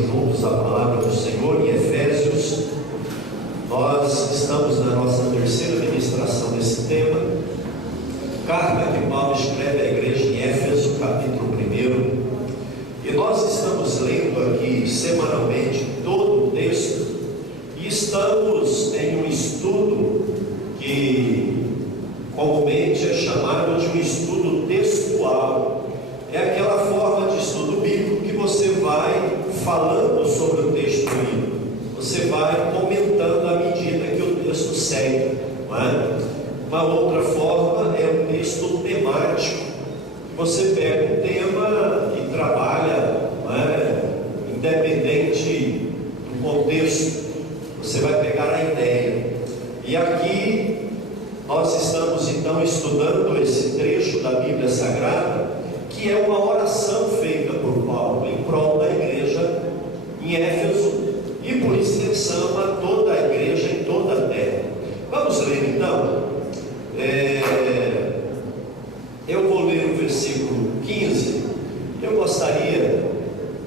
abrindo juntos a palavra do Senhor em Efésios. Nós estamos na nossa terceira ministração desse tema, carta que Paulo escreve à igreja em Éfeso, capítulo 1. E nós estamos lendo aqui semanalmente todo o texto e estamos em um estudo que comumente é chamado de um estudo textual. É aquela forma de estudo bíblico que você vai falando sobre o texto bíblico, você vai comentando à medida que o texto segue, não é? Uma outra forma é um texto temático. Você pega um tema e trabalha, não é? Independente do contexto, você vai pegar a ideia. E aqui nós estamos então estudando esse trecho da Bíblia Sagrada, que é uma oração feita por Paulo em prol da igreja em Éfeso e por extensão a toda a igreja em toda a terra. Vamos ler então. Eu vou ler o versículo 15. Eu gostaria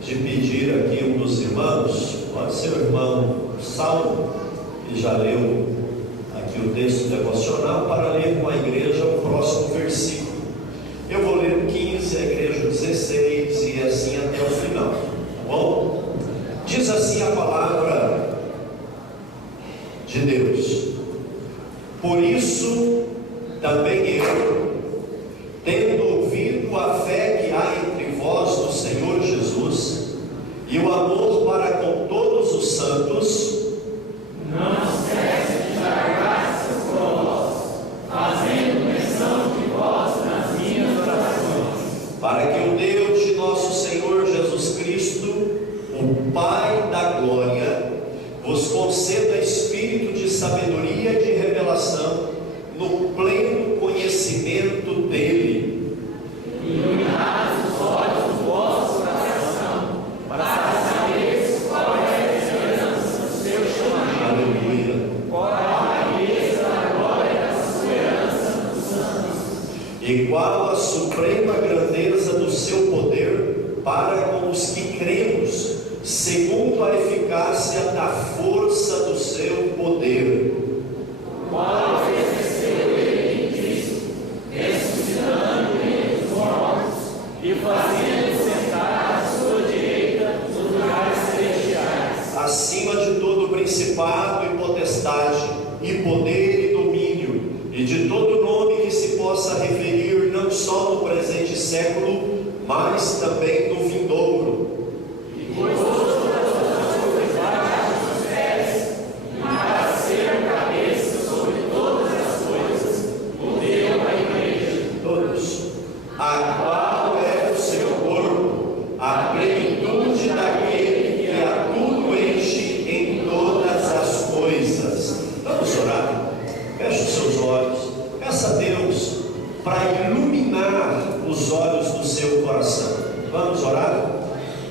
de pedir aqui um dos irmãos, pode ser o irmão Saulo, que já leu aqui o texto devocional, para ler com a igreja o próximo versículo. Eu vou ler o 15, a igreja 16 e assim até o final, tá bom? Diz assim a palavra de Deus: por isso também eu, tendo ouvido a fé que há entre vós no Senhor Jesus e o amor para com todos os santos, não cesse de dar graças por vós, fazendo menção de vós nas minhas orações, para que o Deus de nosso Senhor Jesus Cristo, o Pai da glória, vos conceda espírito de sabedoria e de revelação no pleno conhecimento dele, iluminai os olhos do vosso coração, para saberes qual é a esperança do seu chamamento, aleluia, qual a riqueza da glória da sua herança dos santos, e qual a suprema grandeza do seu poder para com os que cremos, segundo a eficácia da força do seu poder, qual exerceu ele em Cristo, ressuscitando entre os mortos e fazendo sentar à sua direita nos lugares celestiais, acima de todo principado e potestade, e poder e domínio, e de todo nome que se possa referir não só no presente século, mas também no vindouro. e pôs todas as autoridades nos pés, e para ser cabeça sobre todas as coisas, o deu à igreja, Todos, a qual é o seu corpo, a plenitude daquele que a tudo enche em todas as coisas. Vamos orar? Feche os seus olhos, peça a Deus para iluminar os olhos do seu coração. Vamos orar?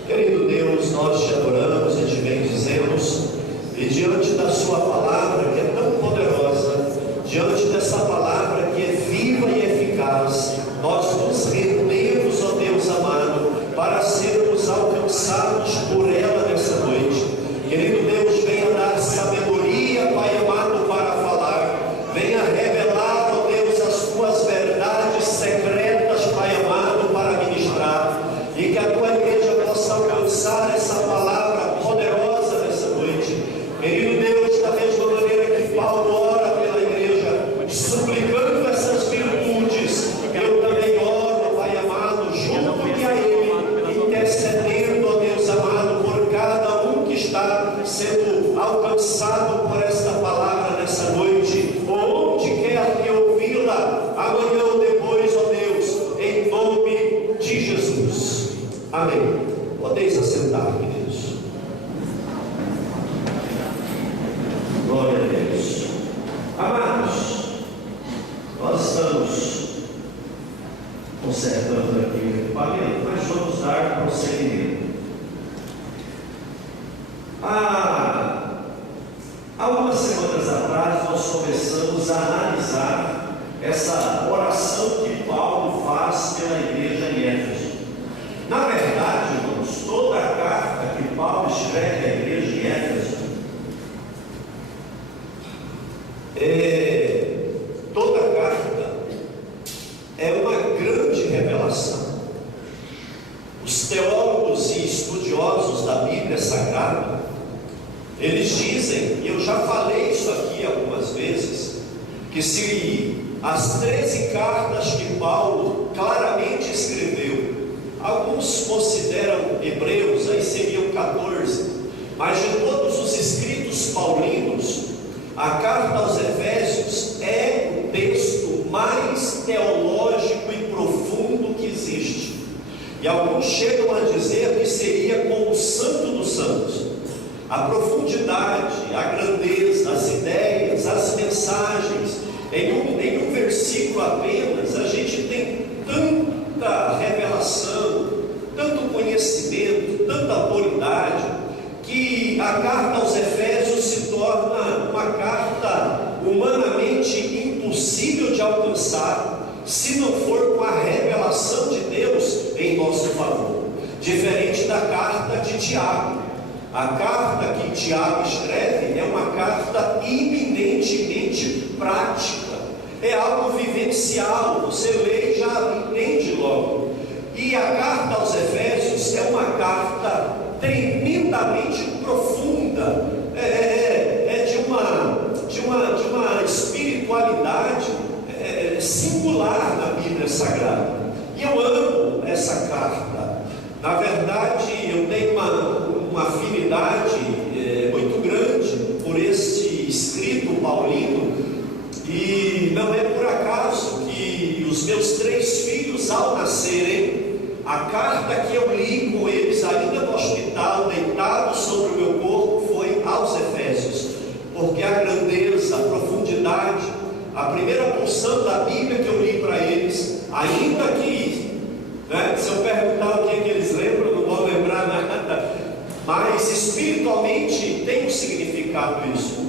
Querido Deus, nós te adoramos e te bendizemos, e diante da sua palavra que é tão poderosa, diante dessa palavra que é viva e eficaz, nós nos reunimos, ó Deus amado, para sermos alcançados por ela nessa noite. Querido Deus, venha dar sabedoria, Pai amado, para falar, venha revelar, ó Deus, as tuas verdades secretas, Pai amado, para ministrar, e que a tua igreja possa alcançar essa palavra poderosa nessa noite. Querido Deus, da mesma maneira que Paulo ora pela igreja, suplicando essas virtudes, eu também oro, Pai amado, junto a ele, intercedendo, ó Deus amado, por cada um que está sendo alcançado por esta palavra nessa noite, ou onde quer que ouvi-la, amanhã ou depois, ó Deus, em nome de Jesus. Amém. Podeis assentar, queridos. Glória a Deus. Amados, nós estamos consertando aqui o equipamento, mas vamos dar prosseguimento. Algumas semanas atrás nós começamos a analisar essa oração que Paulo faz pela igreja em Éfeso. Na verdade, irmãos, toda a carta que Paulo Sagrada, eles dizem, e eu já falei isso aqui algumas vezes, que se as 13 cartas que Paulo claramente escreveu, alguns consideram hebreus, aí seriam 14, mas de todos os escritos paulinos, a carta aos Efésios é o texto mais teológico e profundo que existe. E alguns chegam a dizer que seria como o Santo dos Santos. A profundidade, a grandeza, as ideias, as mensagens, em um versículo apenas, a gente tem tanta revelação, tanto conhecimento, tanta autoridade, que a carta aos Efésios se torna uma carta humanamente impossível de alcançar, se não for com a revelação de Deus em nosso favor. Diferente da carta de Tiago. A carta que Tiago escreve é uma carta eminentemente prática, é algo vivencial, você lê e já entende logo. E a carta aos Efésios é uma carta tremendamente profunda, de uma espiritualidade singular na Bíblia Sagrada. E eu amo essa carta. Na verdade, eu tenho uma afinidade muito grande por esse escrito paulino, e não é por acaso que os meus 3 filhos, ao nascerem, a carta que eu li com eles ainda no hospital, deitado sobre o meu corpo, foi aos Efésios, porque a grandeza, a profundidade, a primeira porção da Bíblia que eu li para eles, ainda que, se eu perguntar o que é que eles lembram, eu não vou lembrar nada, mas espiritualmente tem um significado isso.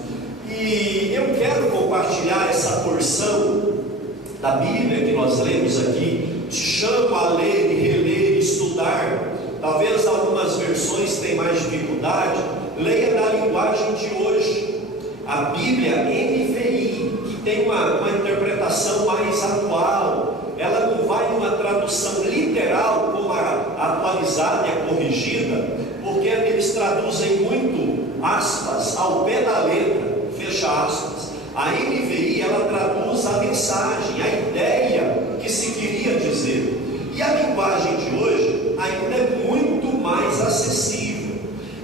E eu quero compartilhar essa porção da Bíblia que nós lemos aqui. Te chamo a ler e reler e estudar. Talvez algumas versões tenham mais dificuldade. Leia na linguagem de hoje, a Bíblia NVI, que tem uma interpretação mais atual. Ela não vai numa tradução literal como a atualizada e a corrigida, porque eles traduzem muito aspas ao pé da letra, fecha aspas. A NVI, ela traduz a mensagem, a ideia que se queria dizer. E a linguagem de hoje ainda é muito mais acessível.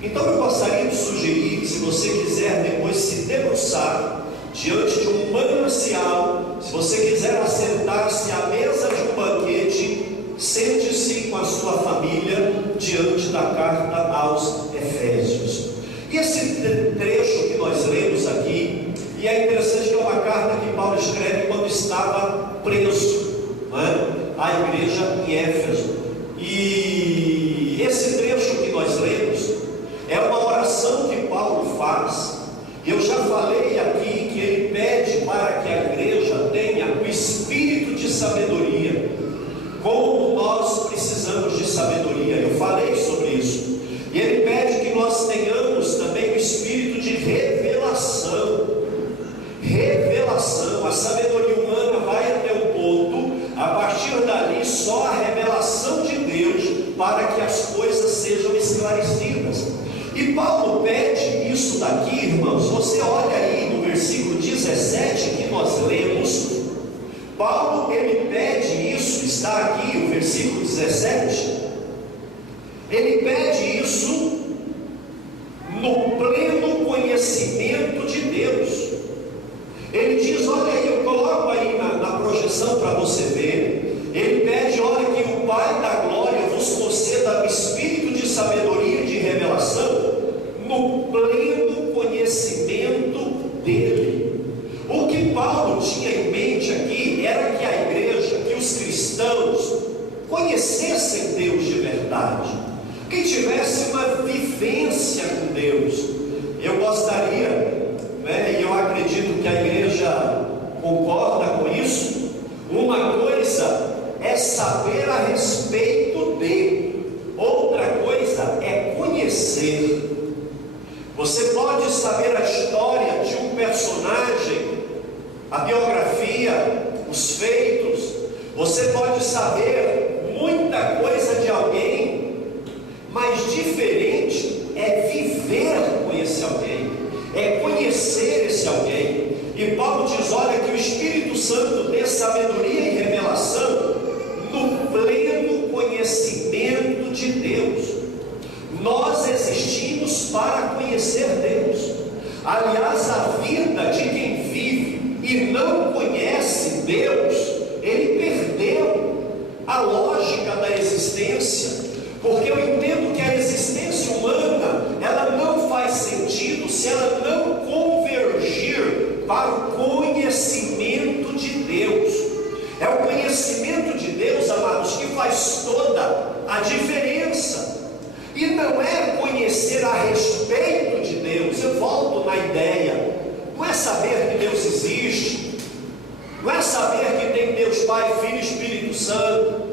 Então eu gostaria de sugerir que, se você quiser depois se debruçar diante de um manancial, se você quiser assentar-se à mesa de um banquete, sente-se com a sua família diante da carta aos Efésios. E esse trecho que nós lemos aqui, e é interessante que é uma carta que Paulo escreve quando estava preso, à igreja em Éfeso. E esse trecho que nós lemos é uma oração que Paulo faz. Eu já falei aqui que ele pede para que a igreja tenha o espírito de sabedoria, como nós precisamos de sabedoria. Eu falei sobre isso. E ele pede que nós tenhamos também o espírito de revelação. Revelação. A sabedoria humana vai até um ponto, a partir dali só a revelação de Deus para que as coisas sejam esclarecidas. E Paulo pede isso daqui, irmãos. Você olha aí no versículo 17 que nós lemos. Paulo, ele pede isso, está aqui o versículo 17. Ele pede isso no pleno conhecimento de Deus. Ele diz, olha aí, eu coloco aí na projeção para você ver. Ele pede, olha, que o Pai da glória vos conceda o espírito de sabedoria e de revelação no pleno conhecimento dele. O que Paulo tinha em mente aqui era que a igreja, que os cristãos conhecessem Deus de verdade, que tivesse uma vivência com Deus. Eu gostaria, e eu acredito que a igreja concorda com isso, uma coisa é saber a respeito de, outra coisa é conhecer. Você pode saber a história de um personagem, a biografia, os feitos, você pode saber muita coisa de alguém, mas diferente é viver E Paulo diz: olha, que o Espírito Santo dê sabedoria e revelação no pleno conhecimento de Deus. Nós existimos para conhecer Deus. Aliás, a vida de quem vive e não conhece Deus, ele perdeu a lógica da existência. Porque eu entendo que a existência humana, ela não faz sentido se ela não convergir para o conhecimento de Deus. É o conhecimento de Deus, amados, que faz toda a diferença. E não é conhecer a respeito de Deus. Eu volto na ideia. Não é saber que Deus existe. Não é saber que tem Deus Pai, Filho e Espírito Santo.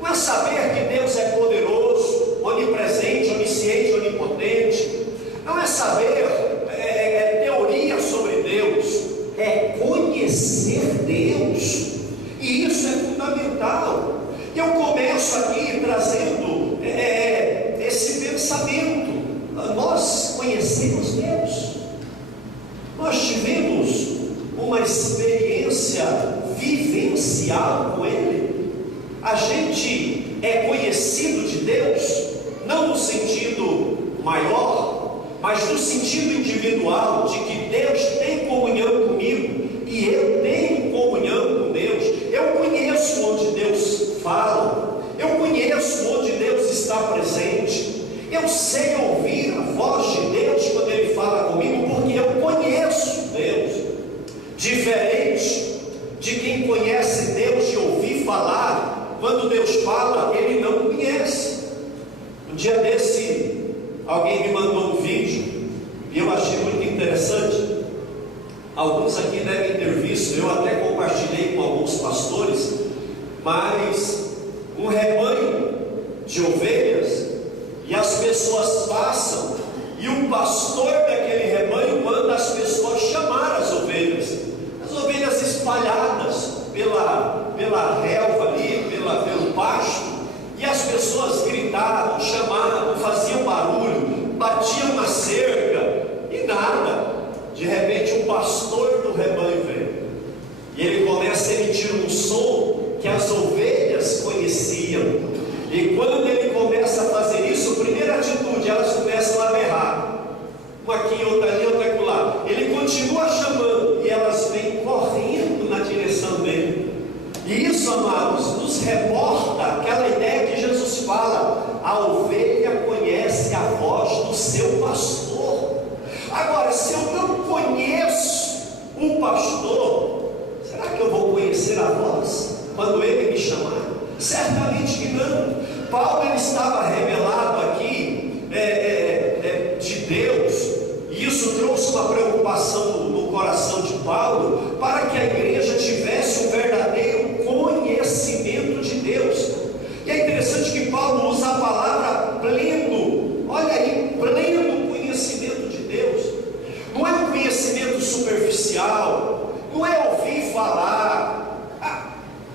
Não é saber que Deus é poderoso, onipresente, onisciente, onipotente. Não é saber teoria sobre Deus. É conhecer Deus. E isso é fundamental. Eu começo aqui trazendo esse pensamento. Nós conhecemos Deus. Nós tivemos uma experiência vivencial com Ele. A gente é conhecido de Deus, não no sentido maior, mas no sentido individual, de que Deus tem comunhão comigo e eu tenho comunhão com Deus. Eu conheço onde Deus fala, eu conheço onde Deus está presente, eu sei ouvir a voz de Deus quando Ele fala comigo, porque eu conheço Deus. Diferente de quem conhece Deus de ouvir falar. Quando Deus fala, ele não conhece. Um dia desse, alguém me mandou um vídeo e eu achei muito interessante. Alguns aqui devem ter visto, eu até compartilhei com alguns pastores, mas um rebanho de ovelhas, e as pessoas passam, e o pastor daquele rebanho manda as pessoas chamar as ovelhas espalhadas pela relva ali, pelo pasto, e as pessoas gritavam, chamavam, faziam barulho, batiam na cerca, e nada. De repente o pastor do rebanho veio, e ele começa a emitir um som que as ovelhas conheciam, e quando ele começa a fazer isso, a primeira atitude, elas começam a berrar, uma aqui, outra ali, outra acolá. Ele continua chamando, e elas vêm correndo na direção dele. E isso, amados, nos reporta aquela ideia que Jesus fala: a ovelha conhece a voz do seu pastor. Agora, se eu não conheço o pastor, será que eu vou conhecer a voz quando ele me chamar? Certamente que não. Paulo, ele estava revelado aqui de Deus, e isso trouxe uma preocupação no coração de Paulo, para que a igreja tivesse um verdadeiro conhecimento de Deus. E é interessante que Paulo usa a palavra pleno. Olha aí, pleno conhecimento de Deus. Não é um conhecimento superficial, não é ouvir falar,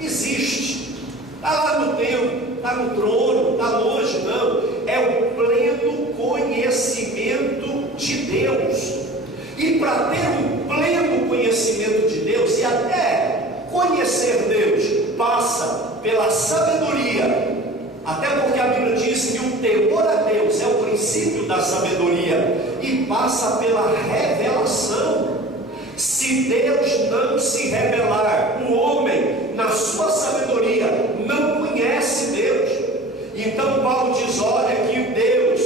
existe, está lá no templo, está no trono, está longe, não. É o pleno conhecimento de Deus. E para ter um pleno conhecimento de Deus, e até conhecer Deus, passa pela sabedoria. Até porque a Bíblia diz que o temor a Deus é o princípio da sabedoria, e passa pela revelação. Se Deus não se revelar, o homem, na sua sabedoria, não conhece Deus. Então Paulo diz: olha, que o Deus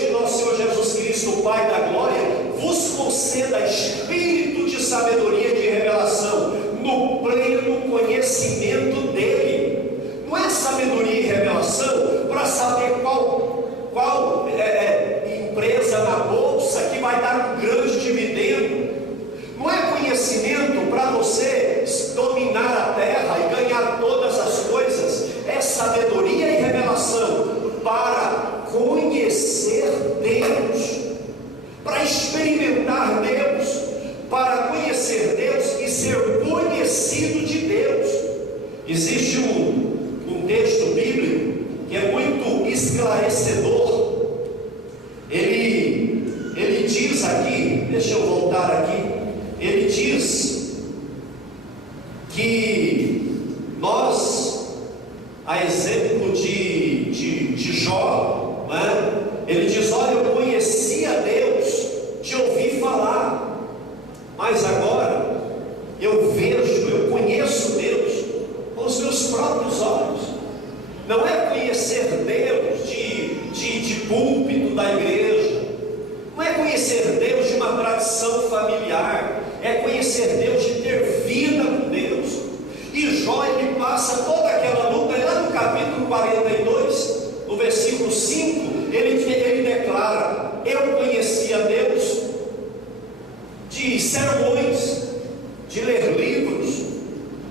de nosso Senhor Jesus Cristo, o Pai da glória, vos conceda espírito de sabedoria e de revelação, no pleno conhecimento dele. Não é sabedoria e revelação para saber qual empresa na bolsa que vai dar um grande dividendo. Não é conhecimento para você dominar a terra e ganhar todas as coisas. É sabedoria e revelação para conhecer Deus, para experimentar Deus, para conhecer Deus e ser conhecido de Deus. Existe um texto bíblico que é muito esclarecedor. Ele diz aqui, deixa eu voltar aqui, ele diz que nós, a exemplo de Jó, né? Ele diz: olha, eu conhecia Deus de ouvir falar, mas agora eu vejo, eu conheço Deus com os meus próprios olhos. Não é conhecer Deus de púlpito da igreja, não é conhecer Deus de uma tradição familiar, é conhecer Deus de ter vida com Deus. E Jó, ele passa toda aquela luta, e lá no capítulo 42, no versículo 5, ele declara: eu conhecia Deus de sermões, de ler livros,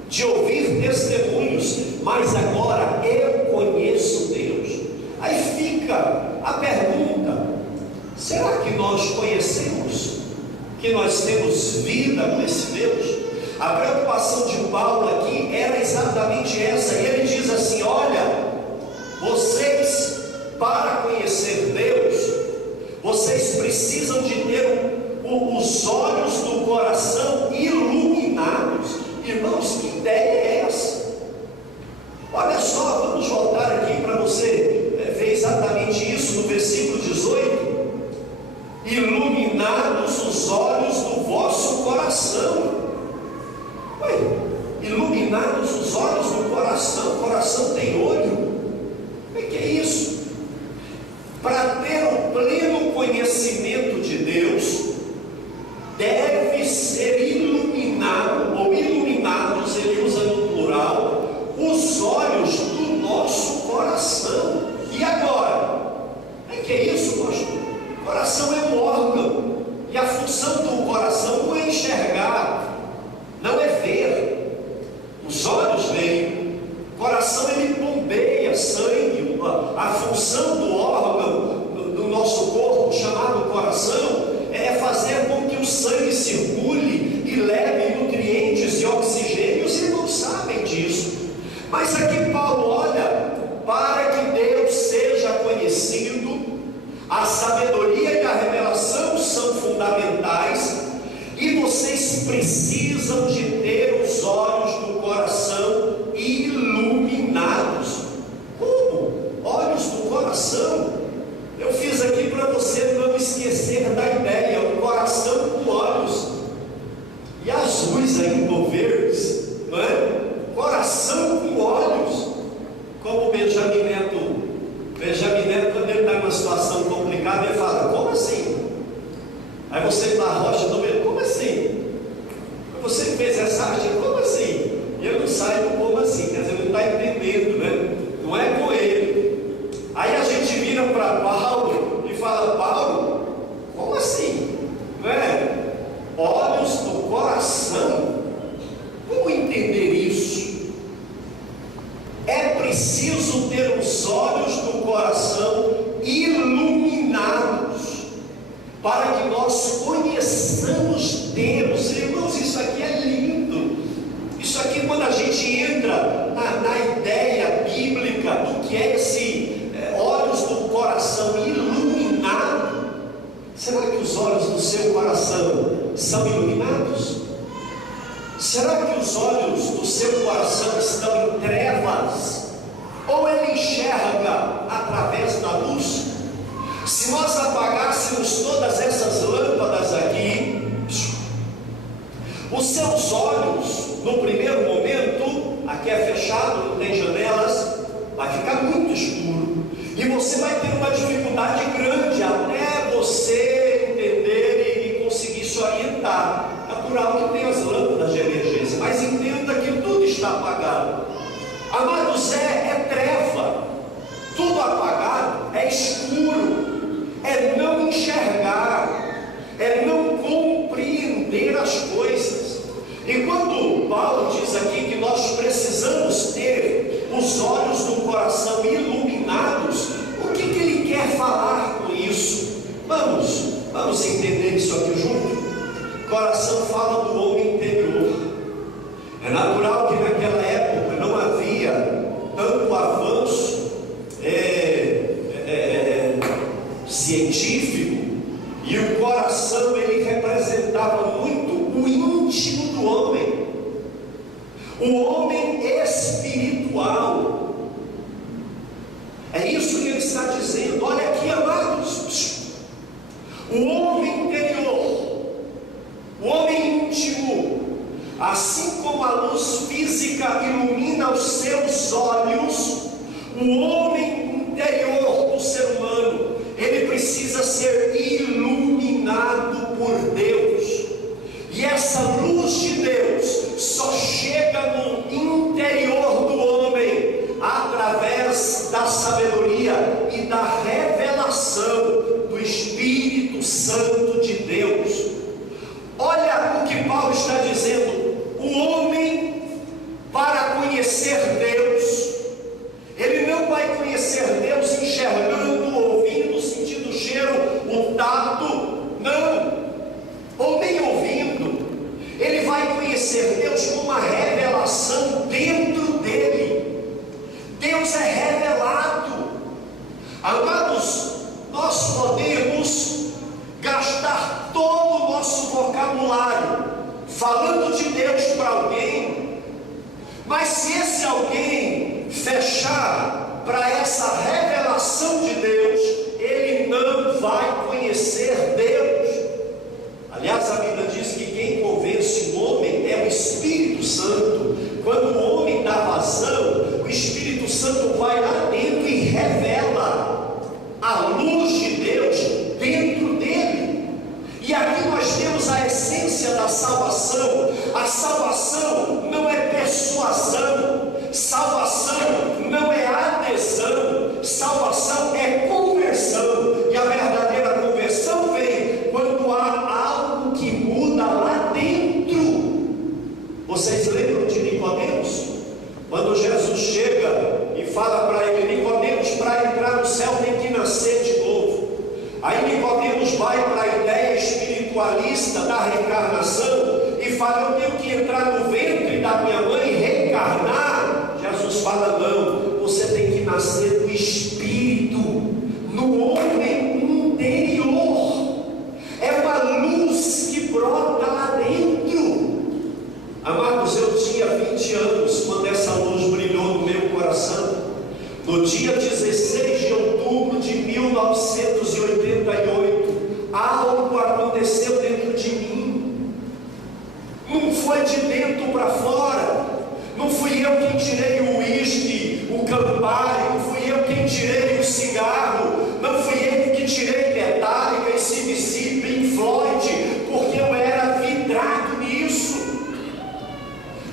de ouvir testemunhos, mas agora eu conheço Deus. Aí fica a pergunta: será que nós conhecemos, que nós temos vida com esse Deus? A preocupação de Paulo aqui era exatamente essa, e ele diz assim: olha, vocês, para conhecer Deus, vocês precisam de ter os olhos do coração iluminados. Irmãos, que ideia é essa? Olha só, vamos voltar aqui para você ver exatamente isso no versículo 18: iluminados os olhos do vosso coração. Ué, iluminados os olhos do coração. O coração tem olho? O que é isso? Para ter o pleno conhecimento de Deus, deve ser iluminado, ou iluminados, ele usa no plural, os olhos do nosso coração. E agora? O que é isso, pastor? O coração é um órgão, e a função do coração não é enxergar, não é ver. Os olhos veem, o coração ele bombeia sangue. A função do órgão do nosso corpo, chamado coração, é fazer com que o sangue circule e leve nutrientes e oxigênio. Os irmãos sabem disso. Mas aqui Paulo olha: para que Deus seja conhecido, a sabedoria e a revelação são fundamentais, e vocês precisam de ter os olhos do coração iluminados. Como? Olhos do coração. Eu fiz aqui para você não esquecer da ideia: o coração com olhos, e azuis ainda, ou verdes, não é? Coração com olhos. Como Benjamin Neto, quando ele está em uma situação complicada, ele fala: como assim? Aí você na rocha do meio: como assim? Você fez essa arte? Como assim? E ele não sai do como assim, quer dizer, ele não está entendendo, né? Não é com ele. Aí a gente vira para Paulo e fala: Paulo, como assim? Não é? Olhos do coração. Como entender isso? É preciso ter os olhos do coração iluminados, para que nós conheçamos Deus. Irmãos, isso aqui é lindo. Isso aqui, quando a gente entra na ideia bíblica do que é esse olhos do coração iluminado, será que os olhos do seu coração são iluminados? Será que os olhos do seu coração estão em trevas? Ou ele enxerga através da luz? Se nós apagássemos todas essas lâmpadas aqui, os seus olhos, no primeiro momento, aqui é fechado, não tem janelas, vai ficar muito escuro, e você vai ter uma dificuldade grande até você entender e conseguir se orientar. Natural que tem as lâmpadas de emergência, mas entenda que tudo está apagado. Amados, é treva, tudo apagado, é escuro, é não enxergar, é não compreender as coisas. E quando Paulo diz aqui que nós precisamos ter os olhos do coração iluminados, o que ele quer falar com isso? Vamos entender isso aqui junto. Coração fala do homem interior. É natural que naquela época não havia tanto avanço científico, e o coração ele representava muito o íntimo do homem, o homem espiritual. É isso que ele está dizendo. Olha aqui, amados, o homem interior, o homem íntimo, assim como a luz física ilumina os seus olhos, o homem interior do ser humano, ele precisa ser iluminado por Deus. E essa luz de Deus só chega no interior do homem através da sabedoria e da revelação do Espírito Santo de Deus. Olha o que Paulo está dizendo. O homem, para conhecer Deus, ele não vai conhecer Deus enxergando, ouvindo, sentindo o cheiro, o tato, não, ou nem ouvindo. Ele vai conhecer Deus com uma revelação dentro dele. Deus é revelado. Amados, nós podemos gastar todo o nosso vocabulário falando de Deus para alguém, mas se esse alguém fechar para essa revelação de Deus, ele não vai conhecer Deus. Aliás, a Bíblia diz que quem convence o homem é o Espírito Santo. Quando o homem dá vazão, o Espírito Santo vai lá dentro e revela a luz de Deus dentro dele. E aqui nós temos a essência da salvação. A salvação não é persuasão, salvação não é adesão, salvação é conversão. E a verdadeira conversão vem quando há algo que muda lá dentro. Vocês lembram de Nicodemos? Quando Jesus chega e fala para ele: Nicodemos, para entrar no céu tem que nascer de novo. Aí Nicodemos vai para a ideia espiritualista da reencarnação e fala: eu tenho que entrar no ventre da minha mãe e reencarnar. Jesus fala: não, você tem que nascer do Espírito, no homem interior. É uma luz que brota lá dentro. Amados, eu tinha 20 anos quando essa luz brilhou no meu coração. No dia 16 de outubro de 1988, algo aconteceu dentro de mim. Não foi de dentro para fora. Não fui eu quem tirei o uísque, o Campari. Não fui eu quem tirei o cigarro. Não fui eu que tirei Metallica, AC/DC, Pink Floyd, porque eu era vidrado nisso.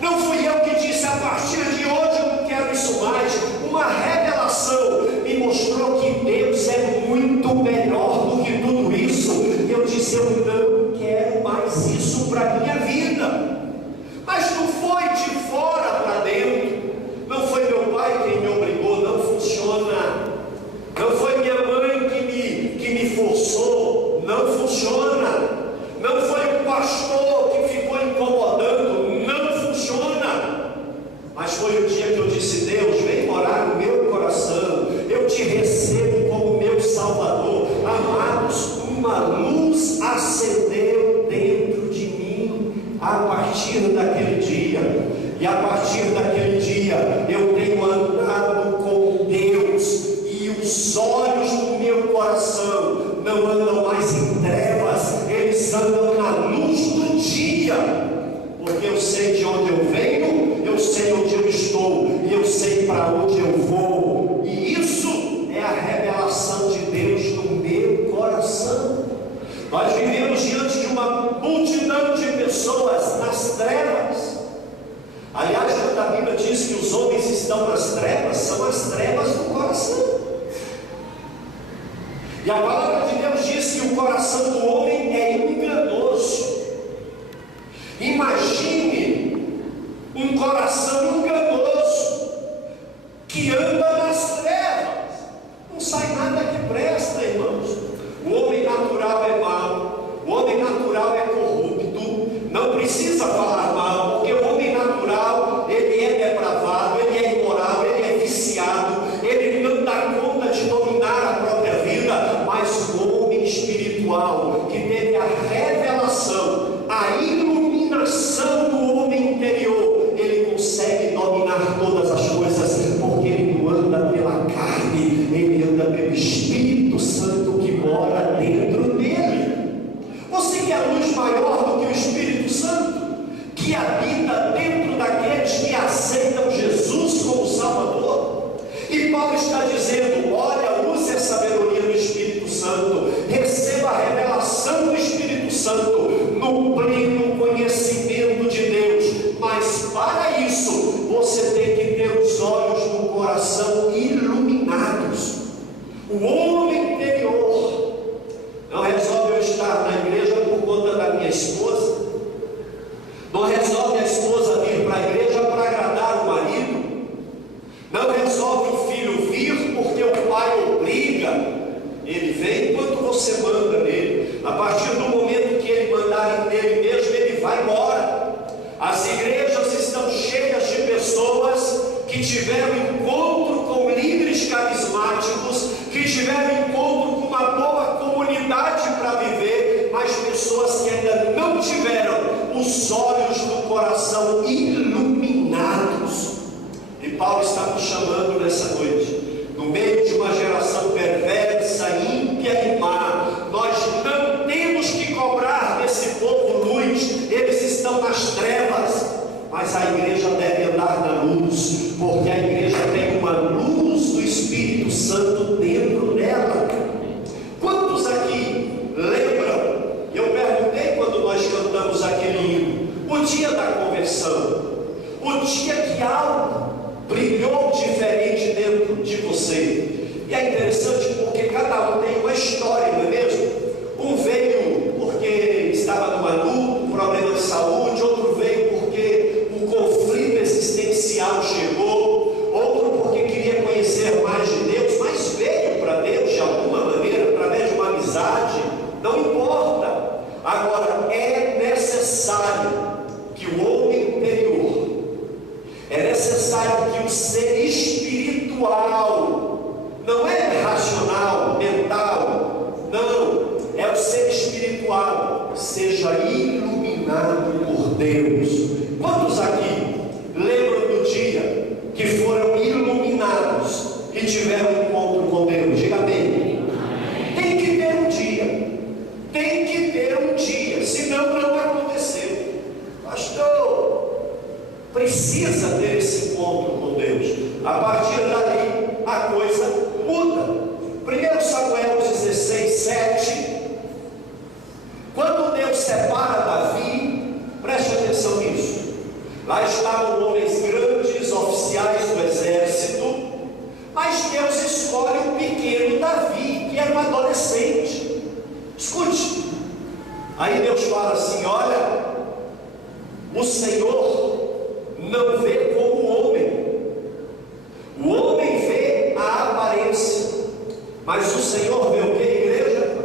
Não fui eu que disse: a partir de hoje eu não quero isso mais. Uma revelação me mostrou que Deus é muito melhor do que tudo isso. Eu disse: eu não quero mais isso para a minha vida. Mas não foi de fora para dentro. Não foi meu pai quem me obrigou. Não funciona. Não foi minha mãe que me forçou. Não funciona. Não foi o pastor que ficou incomodando. Não funciona. Mas foi o dia que eu disse: Deus, vem morar no meu coração. Eu te recebo como meu Salvador. Amados, uma luz acendeu dentro de mim a partir daquele dia. E a partir daquele dia eu tenho andado com Deus. E os olhos do meu coração não andam mais em trevas, eles andam na luz do dia. Porque eu sei de onde eu venho, eu sei onde eu estou, e eu sei para onde eu vou. E isso é a revelação de Deus no meu coração. Nós vivemos diante de uma multidão de pessoas nas trevas. Aliás, quando a Bíblia diz que os homens estão nas trevas, são as trevas do coração. E a palavra de Deus diz que o coração do homem é enganoso. Imagine um coração enganoso que anda nas trevas. Não sai nada que presta, irmãos. O homem natural é mau, o homem natural é corrupto. Não precisa falar mal, porque o homem natural, ele é depravado, ele é imoral, ele é viciado, ele não dá conta de dominar a própria vida. Mas o homem espiritual, que teve a revelação, a iluminação maior do que o Espírito Santo, que habita dentro daqueles que aceitam Jesus como Salvador. E Paulo está dizendo: olha, use a sabedoria do Espírito Santo, receba a revelação do Espírito Santo no pleno conhecimento de Deus. Mas para isso você tem que ter os olhos do coração iluminados. O homem interior não resolve eu estar na igreja por conta da minha esposa, não resolve a esposa vir para a igreja para agradar o marido, não resolve o filho vir porque o pai obriga. Ele vem enquanto você manda nele. A partir do momento que ele mandar nele mesmo, ele vai embora. As igrejas estão cheias de pessoas que tiveram encontro com líderes carismáticos, que tiveram encontro com uma boa comunidade para viver, mas pessoas que ainda não tiveram os olhos do coração iluminados. E Paulo está nos chamando nessa noite, no meio de uma geração perversa, ímpia e má. Nós não temos que cobrar desse povo luz, eles estão nas trevas, mas a igreja deve andar na luz, porque a igreja tem uma luz do Espírito Santo dentro dela. Quantos aqui lembram? Eu perguntei quando nós cantamos aquele hino, o dia da conversão, o dia que algo brilhou diferente dentro de você. E é interessante porque cada um tem uma história, não é mesmo? Um veio porque estava numa luta, um problema de saúde, outro veio porque o conflito existencial chegou, outro porque queria conhecer mais de Deus, mas veio para Deus de alguma maneira, através de uma amizade, não importa. Agora, é necessário que o homem interior, é necessário que o ser espiritual, não é racional, mental, não, é o ser espiritual, seja iluminado por Deus. Quantos aqui lembram do dia que foram iluminados e tiveram um encontro com Deus? Diga amém. Tem que ter um dia, tem que ter um dia, senão não aconteceu. Pastor, precisa ter esse encontro com Deus. A partir dali a coisa muda. 1 Samuel 16, 7. Quando Deus separa Davi, preste atenção nisso. Lá estavam homens grandes, oficiais do exército, mas Deus escolhe o pequeno Davi, que era um adolescente. Escute. Aí Deus fala assim: olha, o Senhor não vê como o homem. O homem vê a aparência, mas o Senhor vê o que, igreja?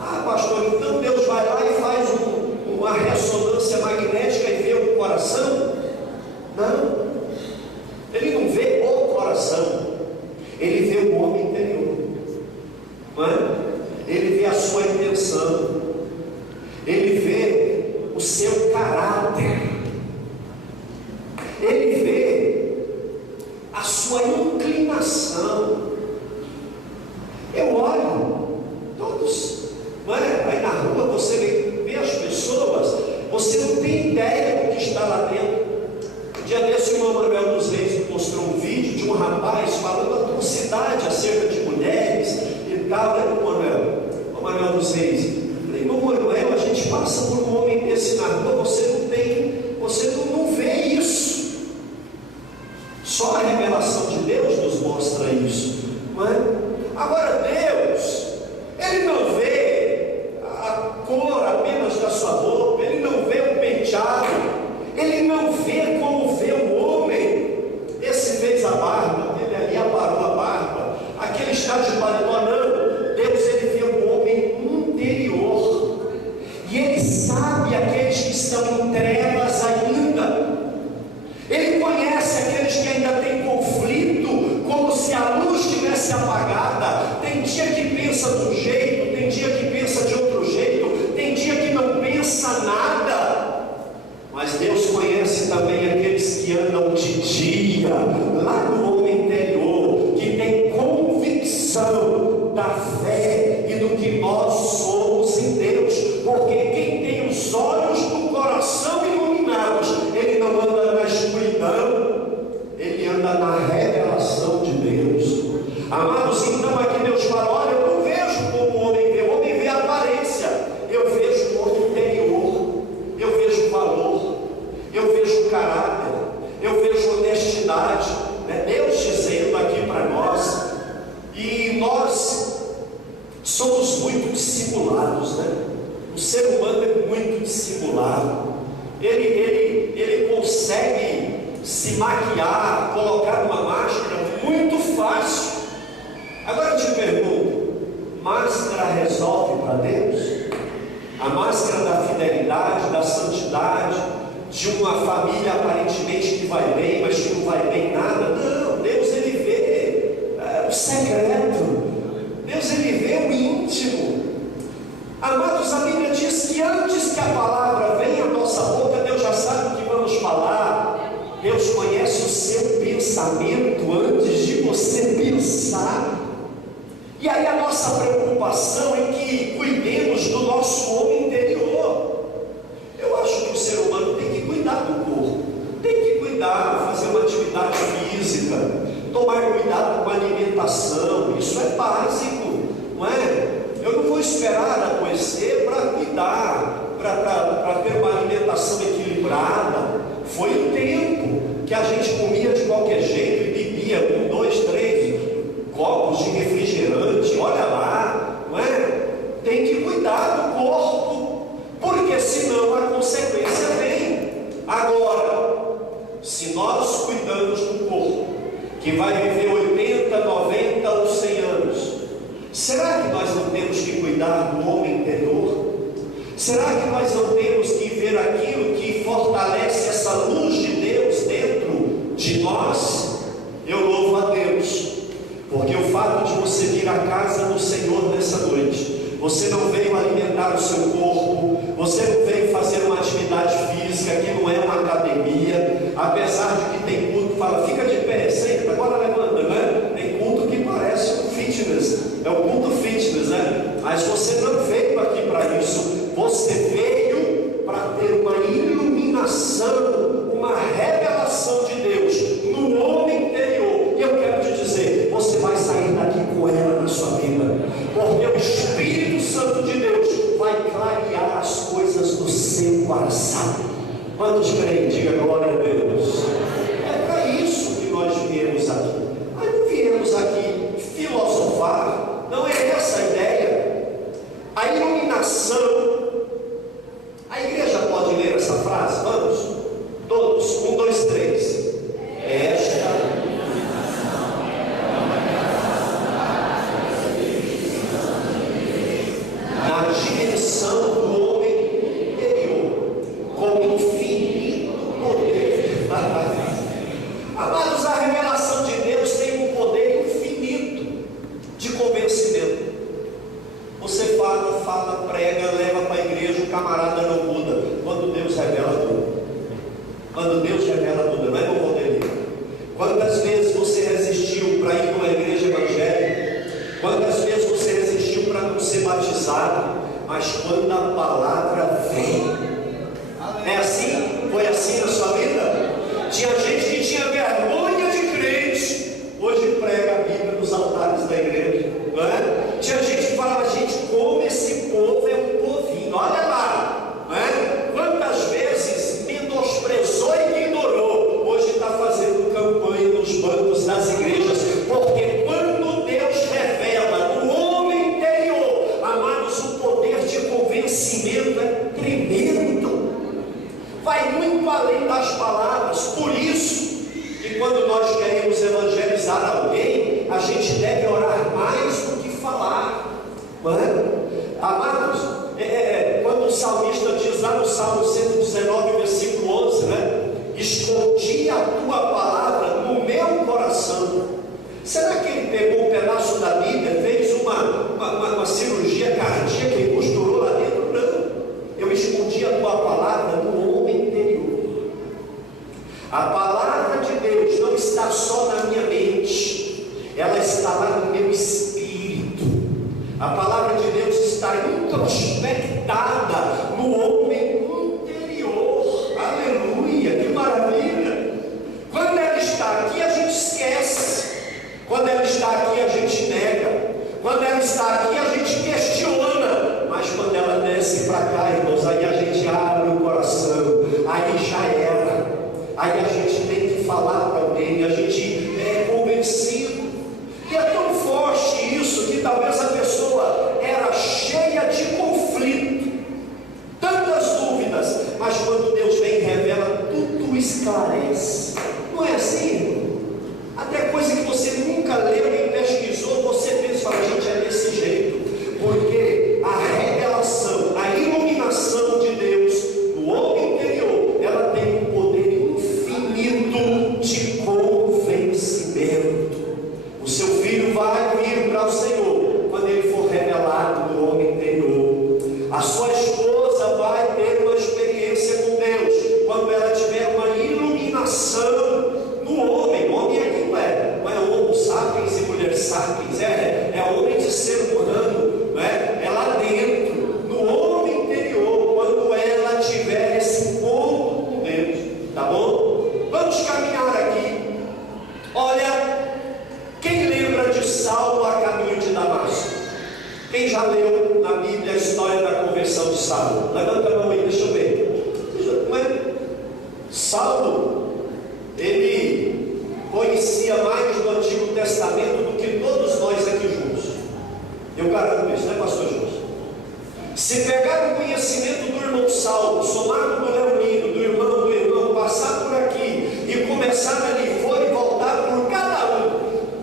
Ah, pastor, então Deus vai lá e faz uma ressonância magnética e vê o coração? Não, Ele não vê o coração, Ele vê o homem interior, não é? Ele vê a sua intenção, Ele vê o seu caráter, Ele vê a sua inclinação. Eu olho, todos, não é? Aí na rua você vê as pessoas, você não tem ideia do que está lá dentro. Um dia desse, o irmão Manuel dos Reis mostrou um vídeo de um rapaz falando atrocidade acerca de mulheres e tal, né, o Manuel dos Reis? Eu falei: irmão Manuel, a gente passa por um homem desse na rua, você não vê isso. Só a revelação de Deus nos mostra isso, não é? Agora Deus, Ele não vê a cor apenas da sua roupa, Ele não vê o penteado, Ele não vê como vê o homem. Esse fez a barba, aquele ali aparou a barba, aquele está de paletó. Não, Deus, Ele vê o homem interior, e Ele sabe aqueles que estão dissimulados, né? O ser humano é muito dissimulado. Ele consegue se maquiar, colocar uma máscara muito fácil. Agora eu te pergunto, máscara resolve para Deus? A máscara da fidelidade, da santidade, de uma família aparentemente que vai bem, mas que não vai bem nada? Não, Deus ele vê o secreto, Deus ele vê o íntimo. Amados, a Bíblia diz que antes que a palavra venha à nossa boca, Deus já sabe o que vamos falar. Deus conhece o seu pensamento antes de você pensar. E aí a nossa preocupação é que cuidemos do nosso homem interior. Eu acho que o ser humano tem que cuidar do corpo, tem que cuidar, fazer uma atividade física, tomar cuidado com a alimentação. Isso é básico, não é? Eu não vou esperar adoecer para cuidar, para ter uma alimentação equilibrada. Foi o tempo que a gente comia de qualquer jeito e bebia 1, 2, 3 copos de refrigerante, olha lá, não é? Tem que cuidar do corpo, porque senão a consequência vem. Agora, se nós cuidamos do corpo, que vai viver 80, 90 ou 100 anos, será que nós não temos que cuidar do homem interior? Será que nós não temos que ver aquilo que fortalece essa luz de Deus dentro de nós? Eu louvo a Deus, porque o fato de você vir à casa do Senhor nessa noite, você não veio alimentar o seu corpo, você não veio fazer uma atividade física, que não é uma academia, apesar de que tem culto que fala, fica de pé, senta, agora levanta, né? Tem culto que parece um fitness, é o culto fitness, né? Mas você não veio aqui para isso, você veio para ter uma iluminação, uma revelação de Deus no homem interior. E eu quero te dizer, você vai sair daqui com ela na sua vida, porque o Espírito Santo de Deus vai clarear as coisas do seu coração. Quantos creem? Diga glória a Deus. É para isso que nós viemos aqui. Nós não viemos aqui filosofar, não é essa a ideia. A iluminação. A igreja pode ler essa frase? Vamos? Todos. 1, 2, 3. Esta na dimensão do homem interior, com infinito poder. Amados, a revelação de Deus tem um poder infinito de convencimento. Você fala, prega, leva para a igreja, o camarada não muda. Quando Deus revela tudo. Quando Deus revela tudo, não é meu poder. Quantas vezes você resistiu para ir numa igreja evangélica? Quantas vezes você resistiu para não ser batizado? Mas quando a palavra vem, é assim? Foi assim na sua vida? Tinha gente que tinha vergonha de crente, hoje prega a Bíblia nos altares da igreja, não é? Tinha gente que falava, gente, como esse povo é um povinho, olha lá, não é? Quantas vezes menosprezou e ignorou, hoje está fazendo campanha nos bancos das igrejas, porque quando Deus revela no homem interior, amados, o poder de convencimento é tremendo, vai muito além das palavras. Por isso que quando nós queremos evangelizar alguém, a gente deve orar mais do que falar, não é? Amados, quando o salmista diz lá no Salmo 119, versículo 11, né? Escondi a tua palavra no meu coração. Será que ele pegou um pedaço da Bíblia, fez uma cirurgia cardíaca e costurou lá dentro? Não. Eu escondi a tua palavra no homem interior. A palavra de Deus não está só na minha mente, ela está lá no meu espírito. A palavra de Deus está introspectada no homem interior. Aleluia, que maravilha! Quando ela está aqui, a gente esquece. Quando ela está aqui, a gente nega. Quando ela está aqui, a gente questiona. Mas quando ela desce para cá, irmãos, aí a gente abre o coração. Aí já era. Aí a gente tem que falar para alguém. A gente é convencido. E é tão forte isso que talvez a pessoa era cheia de Saulo? Levanta a mão aí, deixa eu ver. Não é? Saulo, ele conhecia mais do Antigo Testamento do que todos nós aqui juntos. Eu garanto isso, não é, pastor Júlio? Se pegar o conhecimento do irmão Saulo, somar com o Leonino, do irmão, passar por aqui e começar ali, for e voltar por cada um,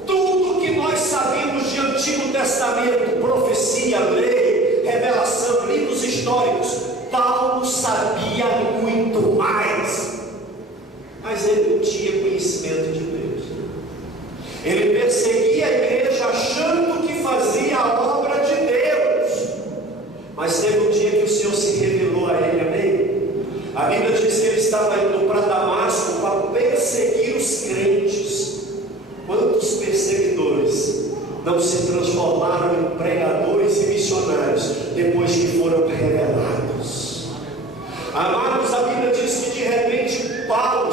tudo que nós sabemos de Antigo Testamento, profecia, lei, revelação, livros históricos, Paulo sabia muito mais, mas ele não tinha conhecimento de Deus. Ele perseguia a igreja achando que fazia a obra de Deus, mas teve um dia que o Senhor se revelou a ele, amém? A Bíblia diz que ele estava indo para Damasco para perseguir os crentes. Quantos perseguidores não se transformaram em pregadores e missionários depois que foram revelados? Amados, a Bíblia diz que de repente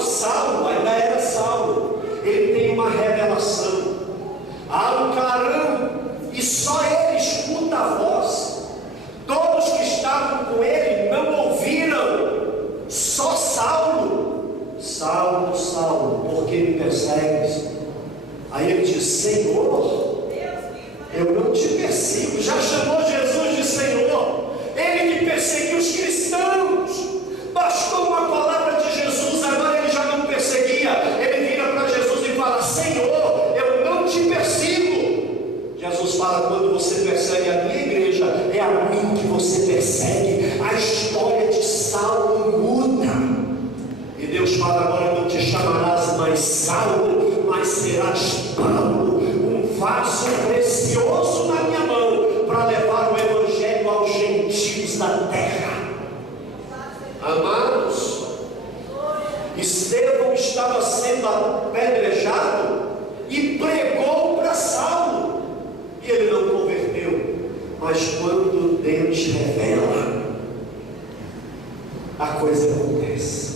Saulo, ainda era Saulo, ele tem uma revelação. Há um clarão e só ele escuta a voz. Todos que estavam com ele não ouviram, só Saulo. Saulo, Saulo, por que me persegues? Aí ele diz: Senhor, eu não te persigo. Já chamou Jesus de Senhor. Ele que perseguiu os cristãos. Bastou uma palavra de Jesus, agora ele já não perseguia. Ele vira para Jesus e fala: Senhor, eu não te persigo. Jesus fala: quando você persegue a minha igreja, é a mim que você persegue. A história de Saulo muda. E Deus fala: agora não te chamarás mais Saulo, mas serás Paulo, um vaso precioso na minha mão, para levar o evangelho aos gentios da terra. Amados, Estevão estava sendo apedrejado e pregou para Saulo, e ele não converteu. Mas quando Deus revela, a coisa acontece.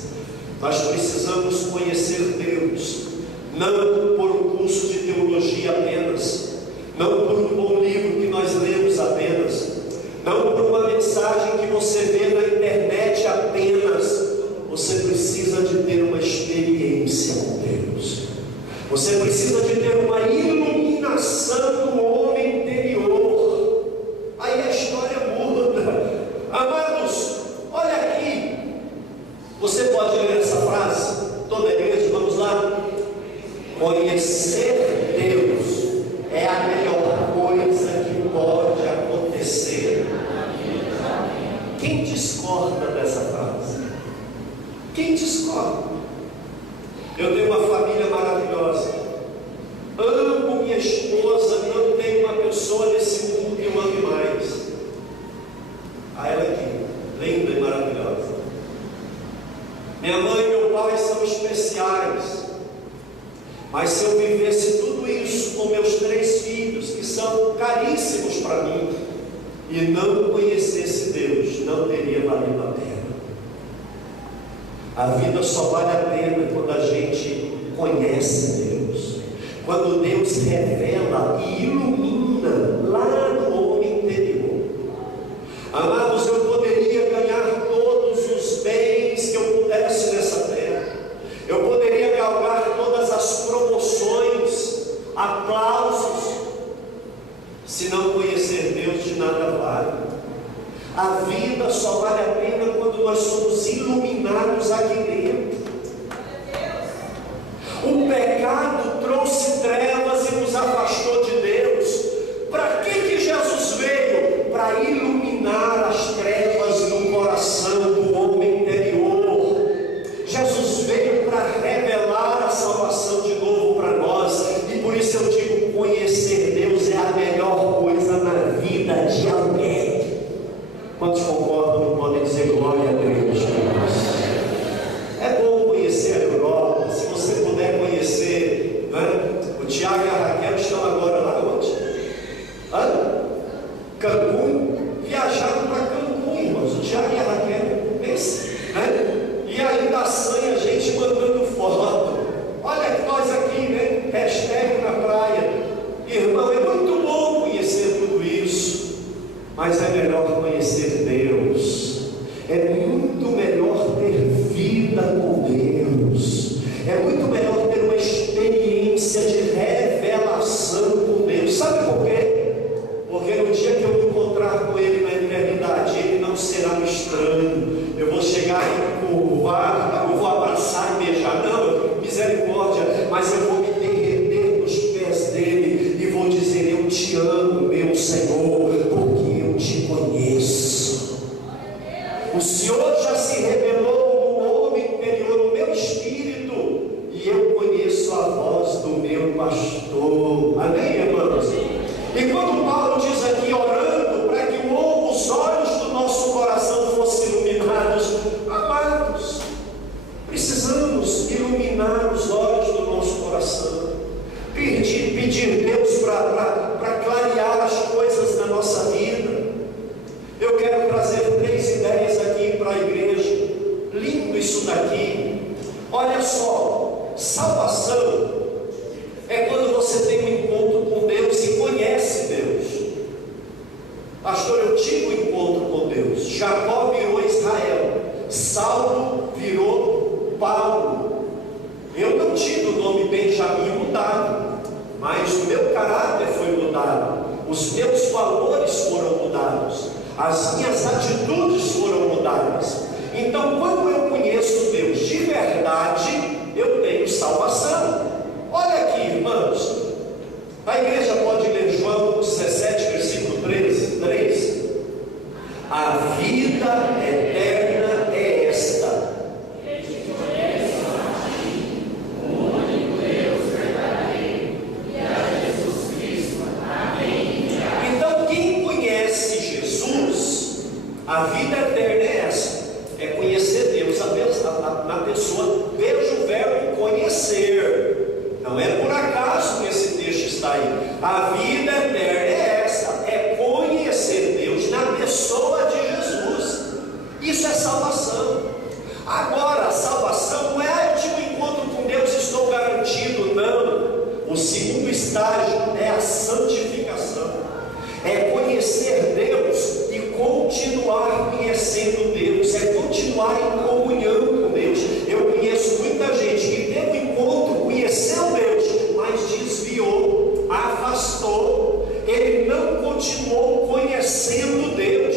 Nós precisamos conhecer Deus, não por um curso de teologia apenas, não por um bom livro que nós lemos apenas, não por uma mensagem que você vê na internet apenas. Você precisa de ter uma experiência com Deus. Você precisa de ter uma iluminação no homem interior. Aí a história muda. Amados, olha aqui. Você pode ler essa frase? Toda a igreja, vamos lá. Conhecer Deus é a melhor coisa que pode acontecer. Quem discorda dessa frase? Quem discorda? Eu tenho uma família maravilhosa. Amo minha esposa, não tem uma pessoa nesse mundo que eu ame mais. A ela aqui, linda e maravilhosa. Minha mãe e meu pai são especiais. Mas se eu vivesse tudo isso com meus 3 filhos, que são caríssimos para mim, e não conhecesse Deus, não teria valido a pena. A vida só vale a pena quando a gente conhece Deus, quando Deus revela e ilumina lá no homem interior. Amados, eu poderia ganhar todos os bens que eu pudesse nessa terra, eu poderia galgar todas as promoções, aplausos. Se não conhecer Deus, de nada vale. A vida só vale a pena quando nós somos iluminados aqui dentro. O pecado trouxe trevas e nos afastou de Deus. Para que Jesus veio? Para iluminar as trevas no coração do homem interior. Jesus veio para revelar a salvação de novo para nós. E por isso eu digo: conhecer Deus é a melhor coisa na vida de alguém. Quantos concordam e podem dizer glória a Deus? É bom conhecer a Europa. Se você puder conhecer, né? O Tiago e a Raquel estão agora lá onde? Cancún. Viajaram para Cancún, irmãos. O Tiago e a Raquel, pensa, né? E ainda assanha a gente mandando foto. Olha nós aqui, né? Hashtag na praia. Irmão, é muito bom conhecer tudo isso, mas é melhor conhecer Deus. Senhor já se revelou no homem interior, no meu espírito, e eu conheço a voz do meu pastor. Amém, irmãos? E quando Paulo diz aqui, orando para que os olhos do nosso coração fossem iluminados, amados, precisamos iluminar os olhos do nosso coração, pedir Deus para clarear as coisas na nossa vida. Eu quero trazer 3 ideias aqui para a igreja. Lindo isso daqui. Olha só, salvação é quando você tem um encontro com Deus e conhece Deus. Pastor, eu tive um encontro com Deus. Jacó virou Israel, Saulo virou Paulo. Eu não tive o nome Benjamim mudado, mas o meu caráter foi mudado, os meus valores foram mudados, as minhas atitudes foram mudadas. Então, quando eu conheço Deus de verdade, eu tenho salvação. Olha aqui, irmãos, a igreja pode ler João 17, versículo 3. A vida eterna é esta: então, quem conhece Jesus, a vida eterna é essa, é conhecer Deus na pessoa. Veja o verbo conhecer, não é por acaso que esse texto está aí. A vida eterna é essa, é conhecer Deus na pessoa de Jesus. Isso é salvação. Agora, a salvação não é eu tive um encontro com Deus e estou garantido, não. O segundo estágio é a santificação, é conhecer Deus e continuar conhecendo Deus, é continuar em comunhão com Deus. Eu conheço muita gente que teve um encontro, conheceu Deus, mas desviou, afastou, ele não continuou conhecendo Deus.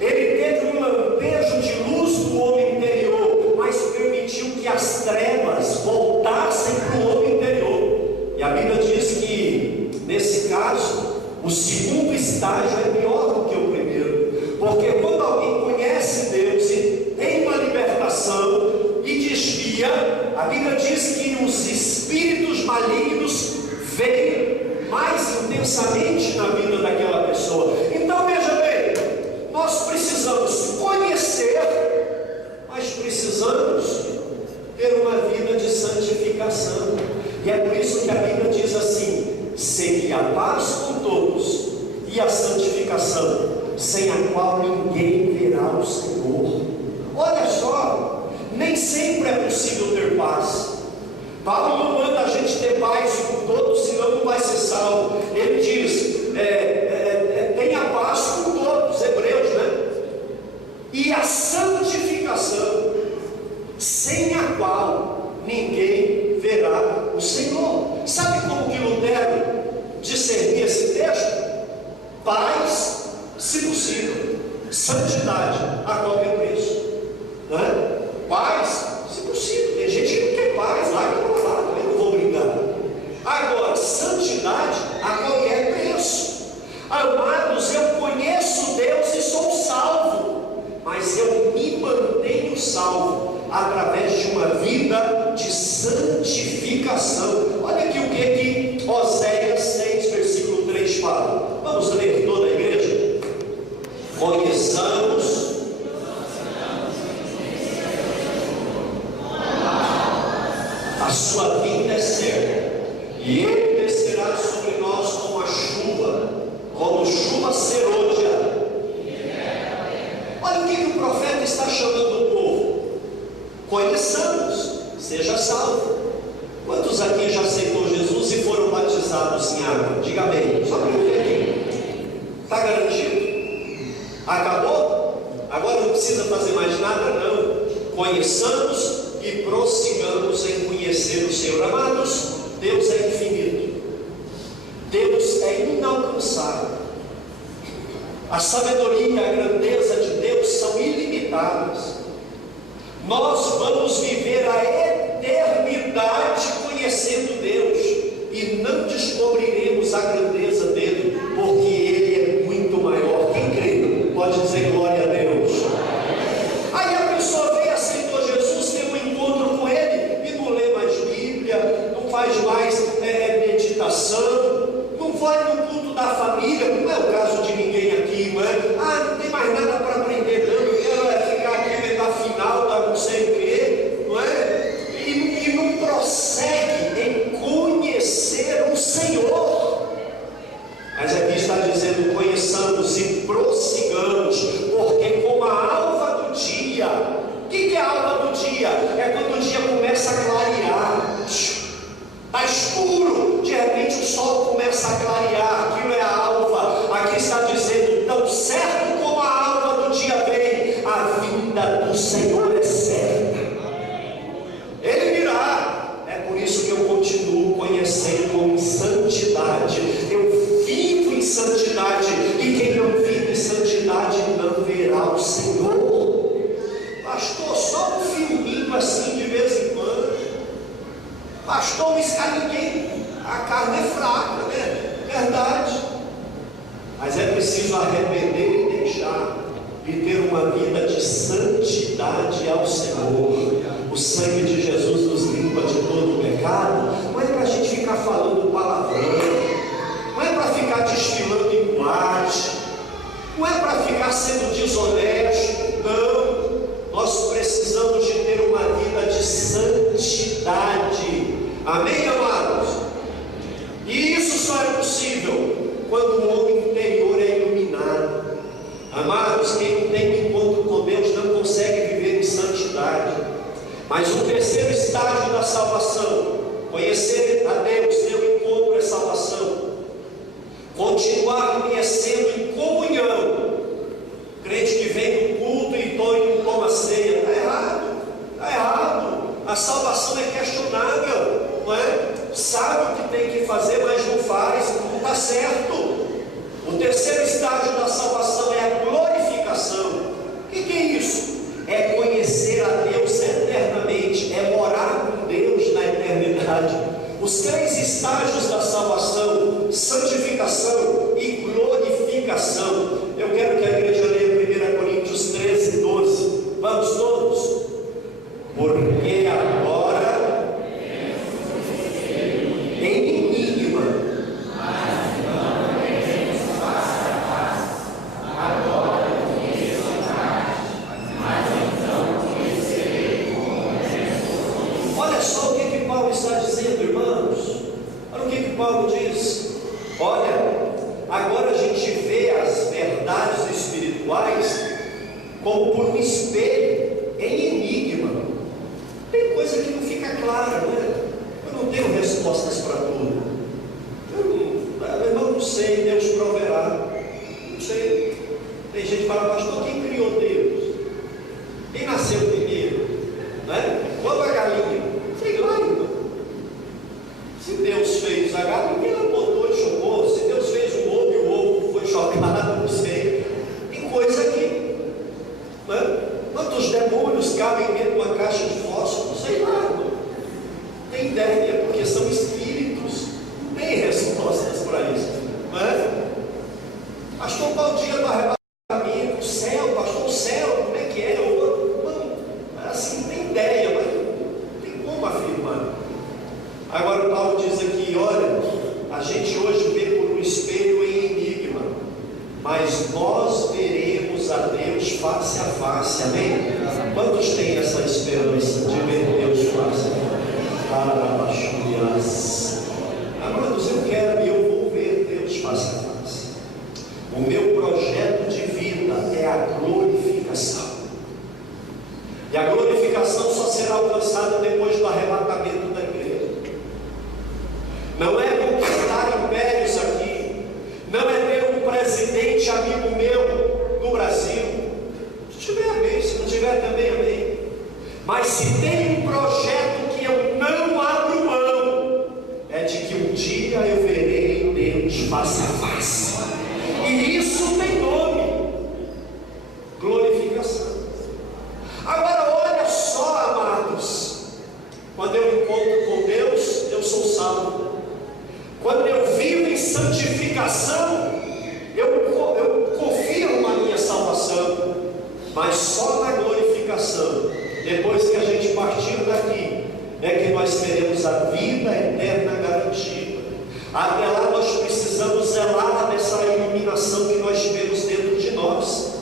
Ele teve um lampejo de luz do homem interior, mas permitiu que as trevas voltassem para o homem interior. E a Bíblia diz que, nesse caso, o segundo estágio é pior do que o primeiro, porque quando alguém conhece Deus e tem uma libertação e desvia, a Bíblia diz que os espíritos malignos vêm mais intensamente na vida daquela pessoa. Então veja bem, nós precisamos conhecer, mas precisamos ter uma vida de santificação. E é por isso que a Bíblia diz assim: segui a paz com todos e a santificação, sem a qual ninguém verá o Senhor. Olha só, nem sempre é possível ter paz. Paulo não manda a gente ter paz com todos, senão não vai ser salvo. Ele diz, tenha paz com todos, Hebreus, né? E a santificação, sem a qual ninguém verá o Senhor. Sabe como que Lutero discernia esse texto? Paz, se possível; santidade, a qualquer preço, não é? Paz, se possível. Tem gente que não quer paz, lá que lá, eu não vou brigar. Agora, santidade a qualquer preço. Amados, eu conheço Deus e sou salvo, mas eu me mantenho salvo através de uma vida de santificação. Olha aqui o que Oséias 6, versículo 3 fala. Vamos ler toda a igreja? Conheçamos a sua vinda é certa, e ele descerá sobre nós como chuva serôdia. Olha o que o profeta está chamando o povo: conheçamos, seja salvo. Quantos aqui já aceitou Jesus e foram batizados em água? Diga amém. Só para eu ver aqui. Está garantido? Acabou? Agora não precisa fazer mais nada, não. Conheçamos e prossigamos em conhecer o Senhor. Amados, Deus é infinito, Deus é inalcançável, a sabedoria e a grandeza de Deus são ilimitadas. Nós vamos viver a eternidade conhecendo Deus e não descobriremos a grandeza dele, porque ele é muito maior. Quem crê pode dizer glória a Deus. do Senhor é certa. Ele virá. É por isso que eu continuo conhecendo em santidade. Eu vivo em santidade. E quem não vive em santidade não verá o Senhor. Pastor, só um filminho assim de vez em quando. Pastor, não escala ninguém. A carne é fraca, né? Verdade. Mas é preciso arrepender e deixar. E ter uma vida de santidade ao Senhor. O sangue de Jesus nos limpa de todo o pecado. Não é para a gente ficar falando palavrão. Não é para ficar desfilando em boate. Não é para ficar sendo desonesto. Não. Nós precisamos de ter uma vida de santidade. Amém, amados? E isso só é possível quando o homem interior é iluminado. Amados, quem não tem um encontro com Deus não consegue viver em santidade. Mas o terceiro estágio da salvação, conhecer a Deus, ter um encontro é salvação. Continuar conhecendo em comunhão. Crente que vem do culto e não toma ceia, está errado, está errado. A salvação é questionável, não é? Sabe o que tem que fazer, mas não faz, não está certo. O terceiro estágio da salvação é a glorificação. O que é isso? É conhecer a Deus eternamente, é morar com Deus na eternidade. Os três estágios da salvação: santificação e glorificação. Eu quero que a igreja leia 1 Coríntios 13, 12. Vamos todos? Porque agora, em enigma, olha só o que Paulo está dizendo, irmãos. Olha o que Paulo diz. Olha, agora a gente vê as verdades espirituais como por um espelho, em enigma. Tem coisa que não fica clara, né? Eu não tenho respostas para tudo. Eu não sei, Deus proverá. Não sei. Tem gente que fala, pastor, quem criou Deus? Quem nasceu primeiro? Né? Quando a galinha? Sei lá, irmão. Se Deus fez a galinha, ela botou e chocou. Se Deus fez o ovo e o ovo foi chocado, não sei. Tem coisa que, né? Quantos demônios cabem dentro de uma caixa de fósforo? Sei lá, irmão. Tem ideia, porque são espíritos. Não tem respostas para isso, né? Pastor, qual o dia do arrebatamento? O céu, pastor, o céu, como é que é? Não, assim, não tem ideia, mas não tem como afirmar. Agora o Paulo diz aqui, olha, a gente hoje vê por um espelho em enigma, mas nós veremos a Deus face a face, amém? Quantos têm essa esperança de ver Deus face a face? Amados, eu quero e eu vou ver Deus face a face. O meu projeto de vida é a glorificação. E a glorificação só será alcançada depois do arrebatamento da igreja. Não é conquistar impérios aqui. Não é ter um presidente amigo meu no Brasil. Se tiver, amém. Se não tiver, também, amém. Mas se tem um projeto que eu não abro mão, é de que um dia eu verei Deus face a face. E isso tem nome: glorificação. Agora olha só, amados, quando eu encontro com Deus, eu sou salvo. Quando eu vivo em santificação, eu confirmo a minha salvação. Mas só na glorificação, depois que a gente partir daqui, é que nós teremos a vida eterna garantida. Até lá nós precisamos zelar dessa iluminação que nós tivemos dentro de nós.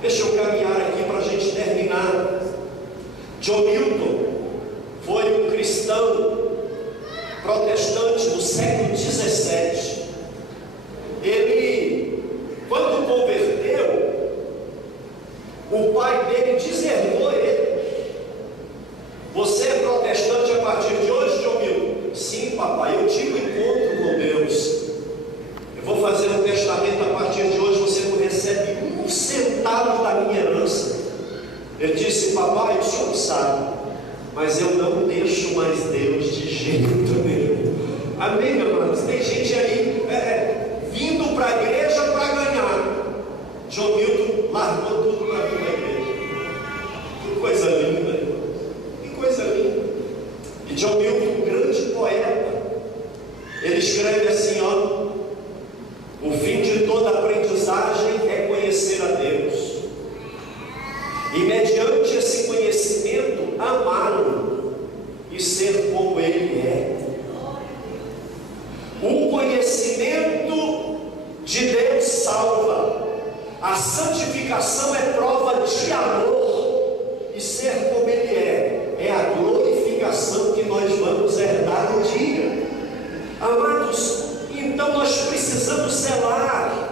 Deixa eu caminhar aqui para a gente terminar. John Milton foi um cristão protestante do século XVII. Ele, quando converteu, o pai dele deserdou ele. Você é protestante a partir de hoje, John Milton? Sim, papai, eu tive um encontro com Deus. Eu vou fazer um testamento a partir de hoje. Você não recebe um centavo da minha herança. Ele disse: papai, o senhor sabe, mas eu não deixo mais Deus de jeito nenhum. Amém, meu irmão? Tem gente aí vindo para a igreja para ganhar. John Milton largou tudo para vir para a igreja. Que coisa linda, irmão. Que coisa linda. E John Milton, um grande poeta, ele escreve assim, ó: o fim de toda aprendizagem é conhecer a Deus, e mediante esse conhecimento amá-lo e ser como Ele é. O conhecimento de Deus salva, a santificação é prova de amor, e ser como Ele é a glorificação que nós vamos herdar um dia. Amados, então nós precisamos zelar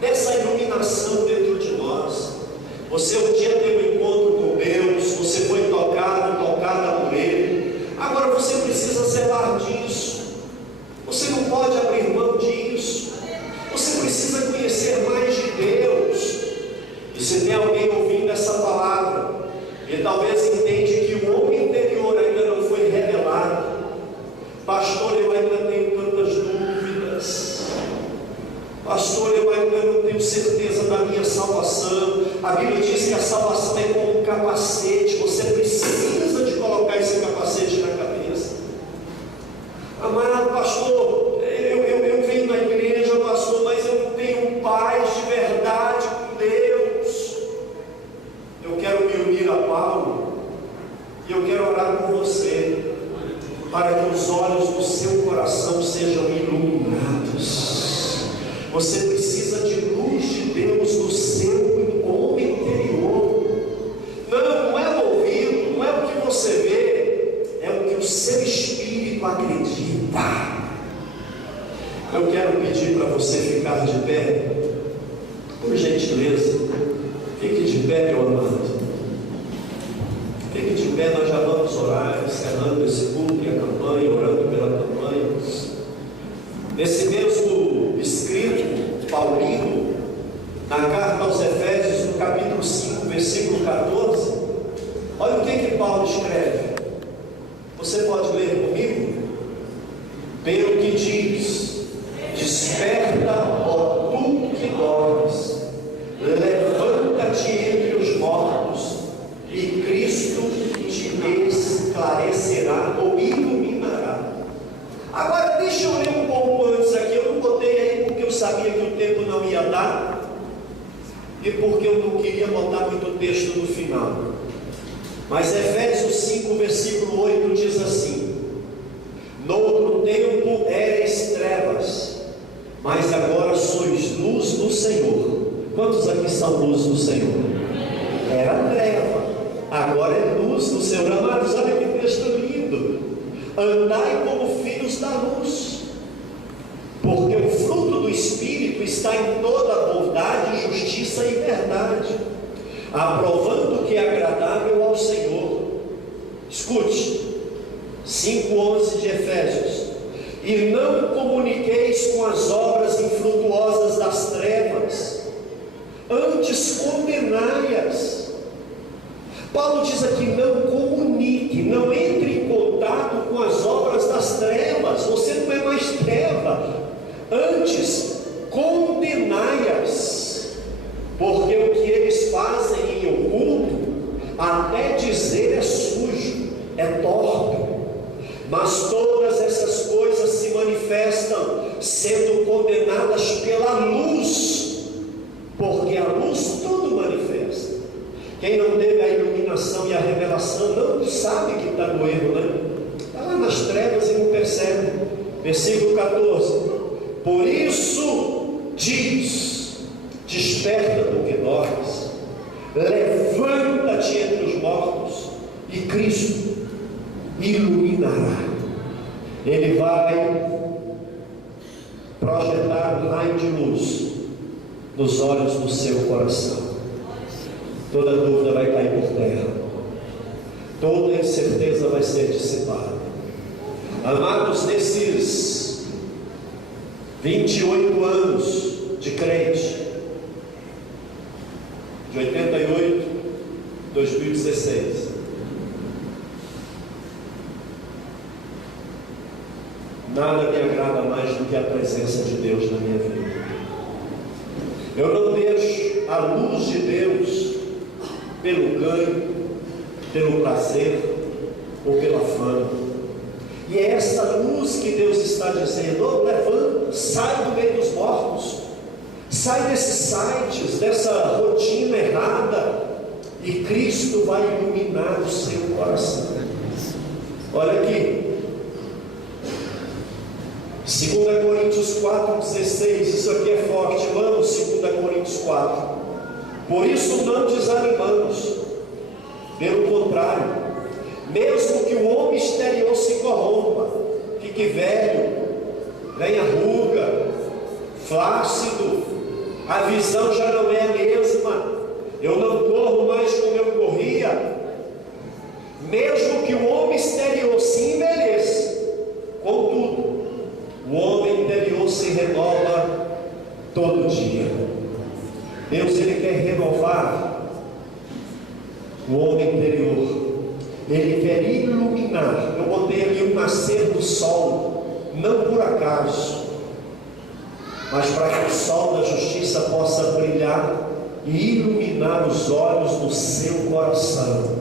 dessa iluminação dentro de nós. Você um dia teve um encontro com Deus, você foi tocado, tocada por Ele. Agora você precisa zelar disso. Você não pode abrir mão disso. Você precisa conhecer mais de Deus. E se tem alguém ouvindo essa palavra e talvez entende que o homem interior ainda não foi revelado, pastor, eu ainda tenho tantas dúvidas. Pastor, eu ainda não tenho certeza da minha salvação. A Bíblia diz que a salvação é como um capacete. Você precisa de colocar esse capacete na cabeça. Amado pastor, eu venho na igreja, pastor, mas eu não tenho paz de verdade com Deus. Eu quero me unir a Paulo e eu quero orar por você, para que os olhos do seu coração sejam iluminados. Você precisa de luz de Deus no seu homem interior. Não é o ouvido, não é o que você vê, é o que o seu espírito acredita. Eu quero pedir para você ficar de pé, por gentileza. Fique de pé, meu amado. Fique de pé, nós já vamos orar, encerrando esse culto e a campanha, orando pela campanha. Nesse mesmo escrito paulino, na carta aos Efésios, no capítulo 5, versículo 14, olha o que Paulo escreve. Você pode ler comigo? Pelo que diz: desperta, ó tu que dormes, levanta-te entre os mortos, e Cristo te esclarecerá ou iluminará. Agora deixa eu ler um pouco antes aqui. Eu não botei aí porque eu sabia que o tempo não ia dar, e porque eu não queria botar muito texto no final. Mas Efésios 5, versículo 8 diz assim: no outro tempo eres trevas, mas agora sois luz do Senhor. Quantos aqui são luz do Senhor? Era treva, agora é luz do Senhor. Amados, olha que texto lindo. Andai como filhos da luz, porque o fruto do Espírito está em toda bondade, justiça e verdade, aprovando o que é agradável ao Senhor. Escute, 5:11 de Efésios: e não comuniqueis com as obras infrutuosas das trevas, antes condenai-as. Paulo diz aqui: não comunique, não entre em contato com as obras das trevas. Você não é mais treva, antes condenai-as, porque o que eles fazem em oculto, até dizer é sujo, é torpe, mas todas essas coisas se manifestam sendo condenadas pela luz, porque a luz tudo manifesta. Quem não teve a iluminação e a revelação não sabe que está no erro, né? Está lá nas trevas e não percebe. Versículo 14: por isso diz: desperta do que dormes, levanta-te entre os mortos, e Cristo iluminará. Ele vai projetar um raio de luz nos olhos do seu coração. Toda dúvida vai cair por terra, toda incerteza vai ser dissipada. Amados, nesses 28 anos de crente, de 88 2016. Nada me agrada mais do que a presença de Deus na minha vida. Eu não deixo a luz de Deus pelo ganho, pelo prazer ou pela fama. E é essa luz que Deus está dizendo: oh, levanta, sai do meio dos mortos, sai desses sites, dessa rotina errada, e Cristo vai iluminar o seu coração. Olha aqui, 2 Coríntios 4,16, isso aqui é forte, eu amo 2 Coríntios 4. Por isso não desanimamos, pelo contrário, mesmo que o homem exterior se corrompa, fique velho, venha ruga, flácido, a visão já não é a mesma, eu não corro mais como eu corria, mesmo que o homem exterior se envelheça, contudo, o homem interior se renova todo dia. Deus, Ele quer renovar o homem interior. Ele quer iluminar. Eu botei ali o nascer do sol, não por acaso, mas para que o sol da justiça possa brilhar e iluminar os olhos do seu coração.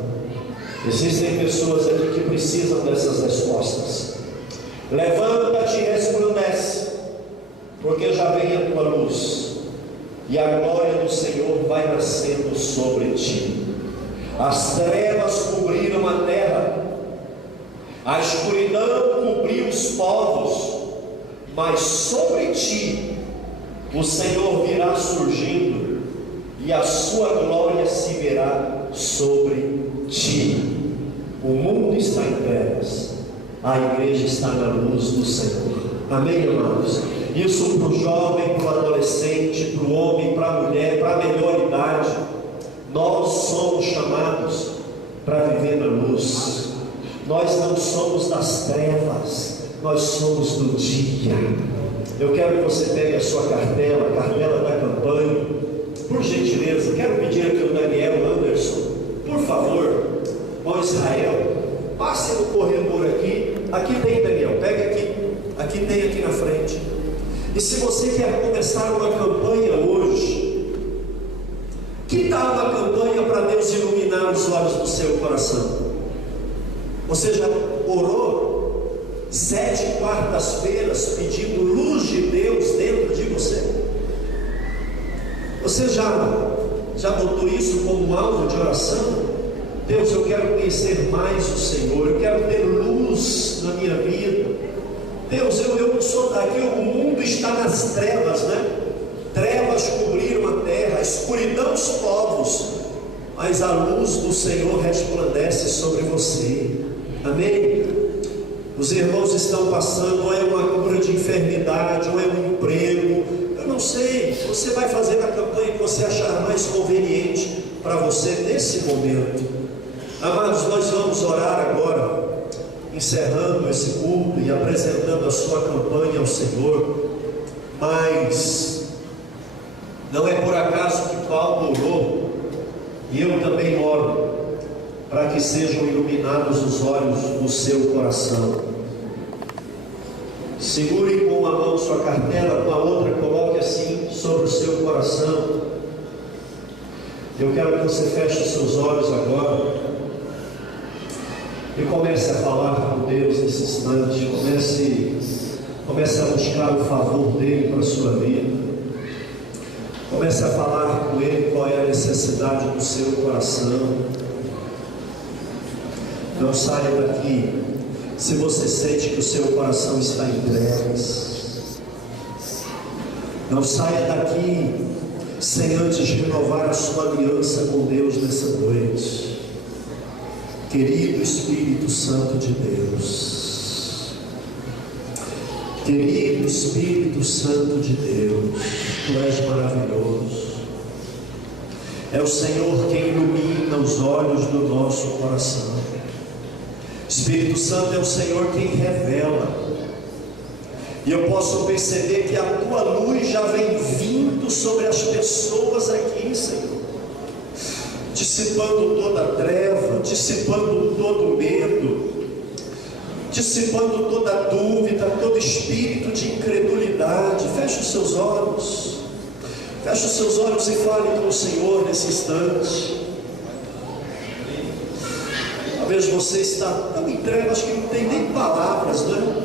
Existem pessoas aqui que precisam dessas respostas. Levanta-te e resplandece, porque já vem a tua luz, e a glória do Senhor vai nascendo sobre ti. As trevas cobriram a terra, a escuridão cobriu os povos, mas sobre ti o Senhor virá surgindo, e a sua glória se verá sobre ti. O mundo está em trevas, a igreja está na luz do Senhor. Amém, amados? Isso para o jovem, para o adolescente, para o homem, para a mulher, para a melhor idade. Nós somos chamados para viver na luz. Nós não somos das trevas, nós somos do dia. Eu quero que você pegue a sua cartela, a cartela da campanha. Por gentileza, quero pedir aqui o Daniel Anderson, por favor, com Israel, passe no corredor aqui. Aqui tem, Daniel, pega aqui tem aqui na frente. E se você quer começar uma campanha hoje, que tal uma campanha para Deus iluminar os olhos do seu coração? Você já orou 7 quartas-feiras pedindo luz de Deus dentro de você? Você já botou isso como alvo de oração? Deus, eu quero conhecer mais o Senhor, eu quero ter luz na minha vida. Deus, eu não sou daqui, o mundo está nas trevas, né? Trevas cobriram a terra, a escuridão os povos, mas a luz do Senhor resplandece sobre você. Amém? Os irmãos estão passando, ou é uma cura de enfermidade, ou é um emprego, eu não sei. Você vai fazer a campanha que você achar mais conveniente para você nesse momento. Amados, nós vamos orar agora, encerrando esse culto e apresentando a sua campanha ao Senhor. Mas não é por acaso que Paulo orou, e eu também oro, para que sejam iluminados os olhos do seu coração. Segure com uma mão sua cartela, com a outra coloque assim sobre o seu coração. Eu quero que você feche os seus olhos agora e comece a falar com Deus nesse instante. Comece a buscar o favor dele para a sua vida. Comece a falar com ele qual é a necessidade do seu coração. Não saia daqui se você sente que o seu coração está em trevas. Não saia daqui sem antes renovar a sua aliança com Deus nessa noite. Querido Espírito Santo de Deus, querido Espírito Santo de Deus, Tu és maravilhoso. É o Senhor quem ilumina os olhos do nosso coração. Espírito Santo, é o Senhor quem revela. E eu posso perceber que a Tua luz já vem vindo sobre as pessoas aqui, Senhor. dissipando toda treva, dissipando todo medo, dissipando toda dúvida, todo espírito de incredulidade. Feche os seus olhos. Feche os seus olhos e fale com o Senhor nesse instante. Talvez você está tão em trevas que não tem nem palavras, né?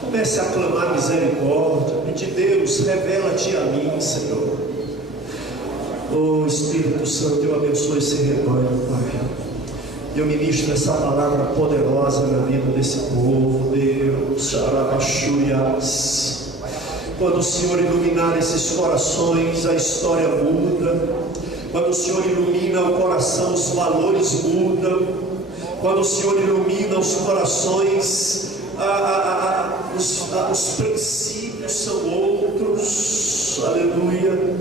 Comece a clamar misericórdia, pedir: Deus, revela-te a mim, Senhor. Oh Espírito Santo, eu abençoo esse rebanho, Pai. Eu ministro essa palavra poderosa na vida desse povo, Deus. Quando o Senhor iluminar esses corações, a história muda. Quando o Senhor ilumina o coração, os valores mudam. Quando o Senhor ilumina os corações, os princípios são outros. Aleluia.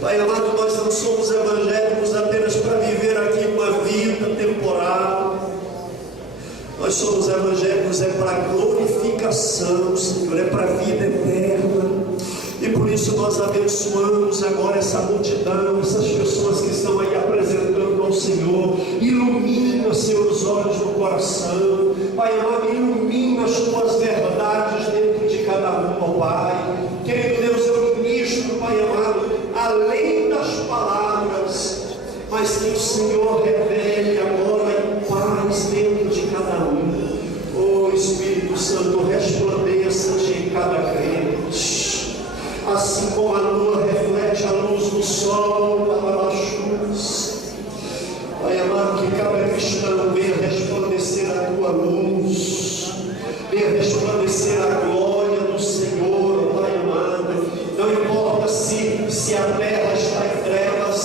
Pai amado, nós não somos evangélicos apenas para viver aqui uma vida temporal. Nós somos evangélicos para a glorificação, Senhor, é para a vida eterna. E por isso nós abençoamos agora essa multidão, essas pessoas que estão aí apresentando ao Senhor. Ilumina, Senhor, os olhos do coração. Pai amado, ilumina as tuas verdades dentro de cada um, ó Pai. Querido Deus, eu ministro, Pai amado, além das palavras, mas que o Senhor revele agora em paz dentro de cada um. Oh Espírito Santo, resplandeça-te em cada crente. Assim como a lua reflete a luz do sol para a luz. Pai amado, que cada cristão venha resplandecer a tua luz, venha resplandecer a glória do Senhor, Pai amado. Não importa se a terra está em trevas,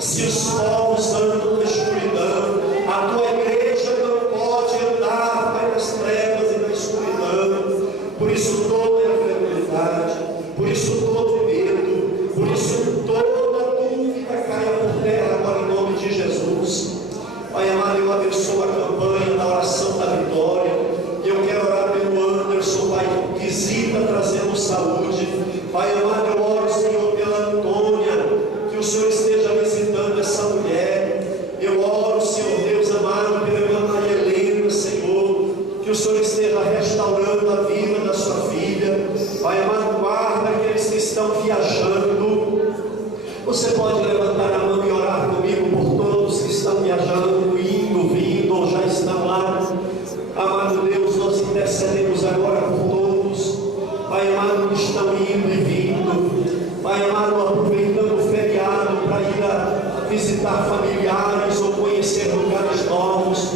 se os povos andam na escuridão, a tua igreja não pode andar, Pai, nas trevas e na escuridão. Por isso toda incredulidade, por isso todo medo, por isso toda dúvida caia por terra agora em nome de Jesus. Pai amado, eu abençoo a campanha da oração da vitória. Eu quero orar pelo Anderson, Pai, visita trazendo saúde. Pai amado, eu oro, Senhor, pela Antônia, que o Senhor esteja visitando essa mulher. Eu oro, Senhor Deus amado, pela irmã Maria Helena, Senhor, que o Senhor esteja restaurando a vida da sua filha. Pai amado, guarda aqueles que estão viajando. Você pode levantar a mão e orar comigo por todos que estão viajando, indo, vindo ou já estão lá. Amado Deus, nós intercedemos agora por todos, Pai amado, que estão indo e vindo. Pai amado, aproveitando o feriado para ir a visitar familiares ou conhecer lugares novos.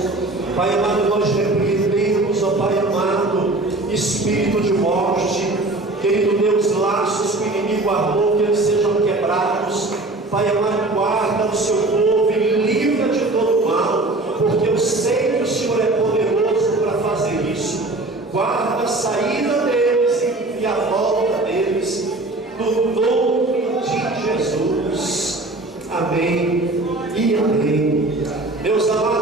Pai amado, nós repreendemos, ó Pai amado, espírito de morte. Querido Deus, laços que o inimigo armou, que eles sejam quebrados. Pai amado, guarda o seu povo e livra de todo mal, porque eu sei que o Senhor é poderoso para fazer isso. Guarda a saída deles e a volta deles, no nome de Jesus. Amém e amém. Deus amado.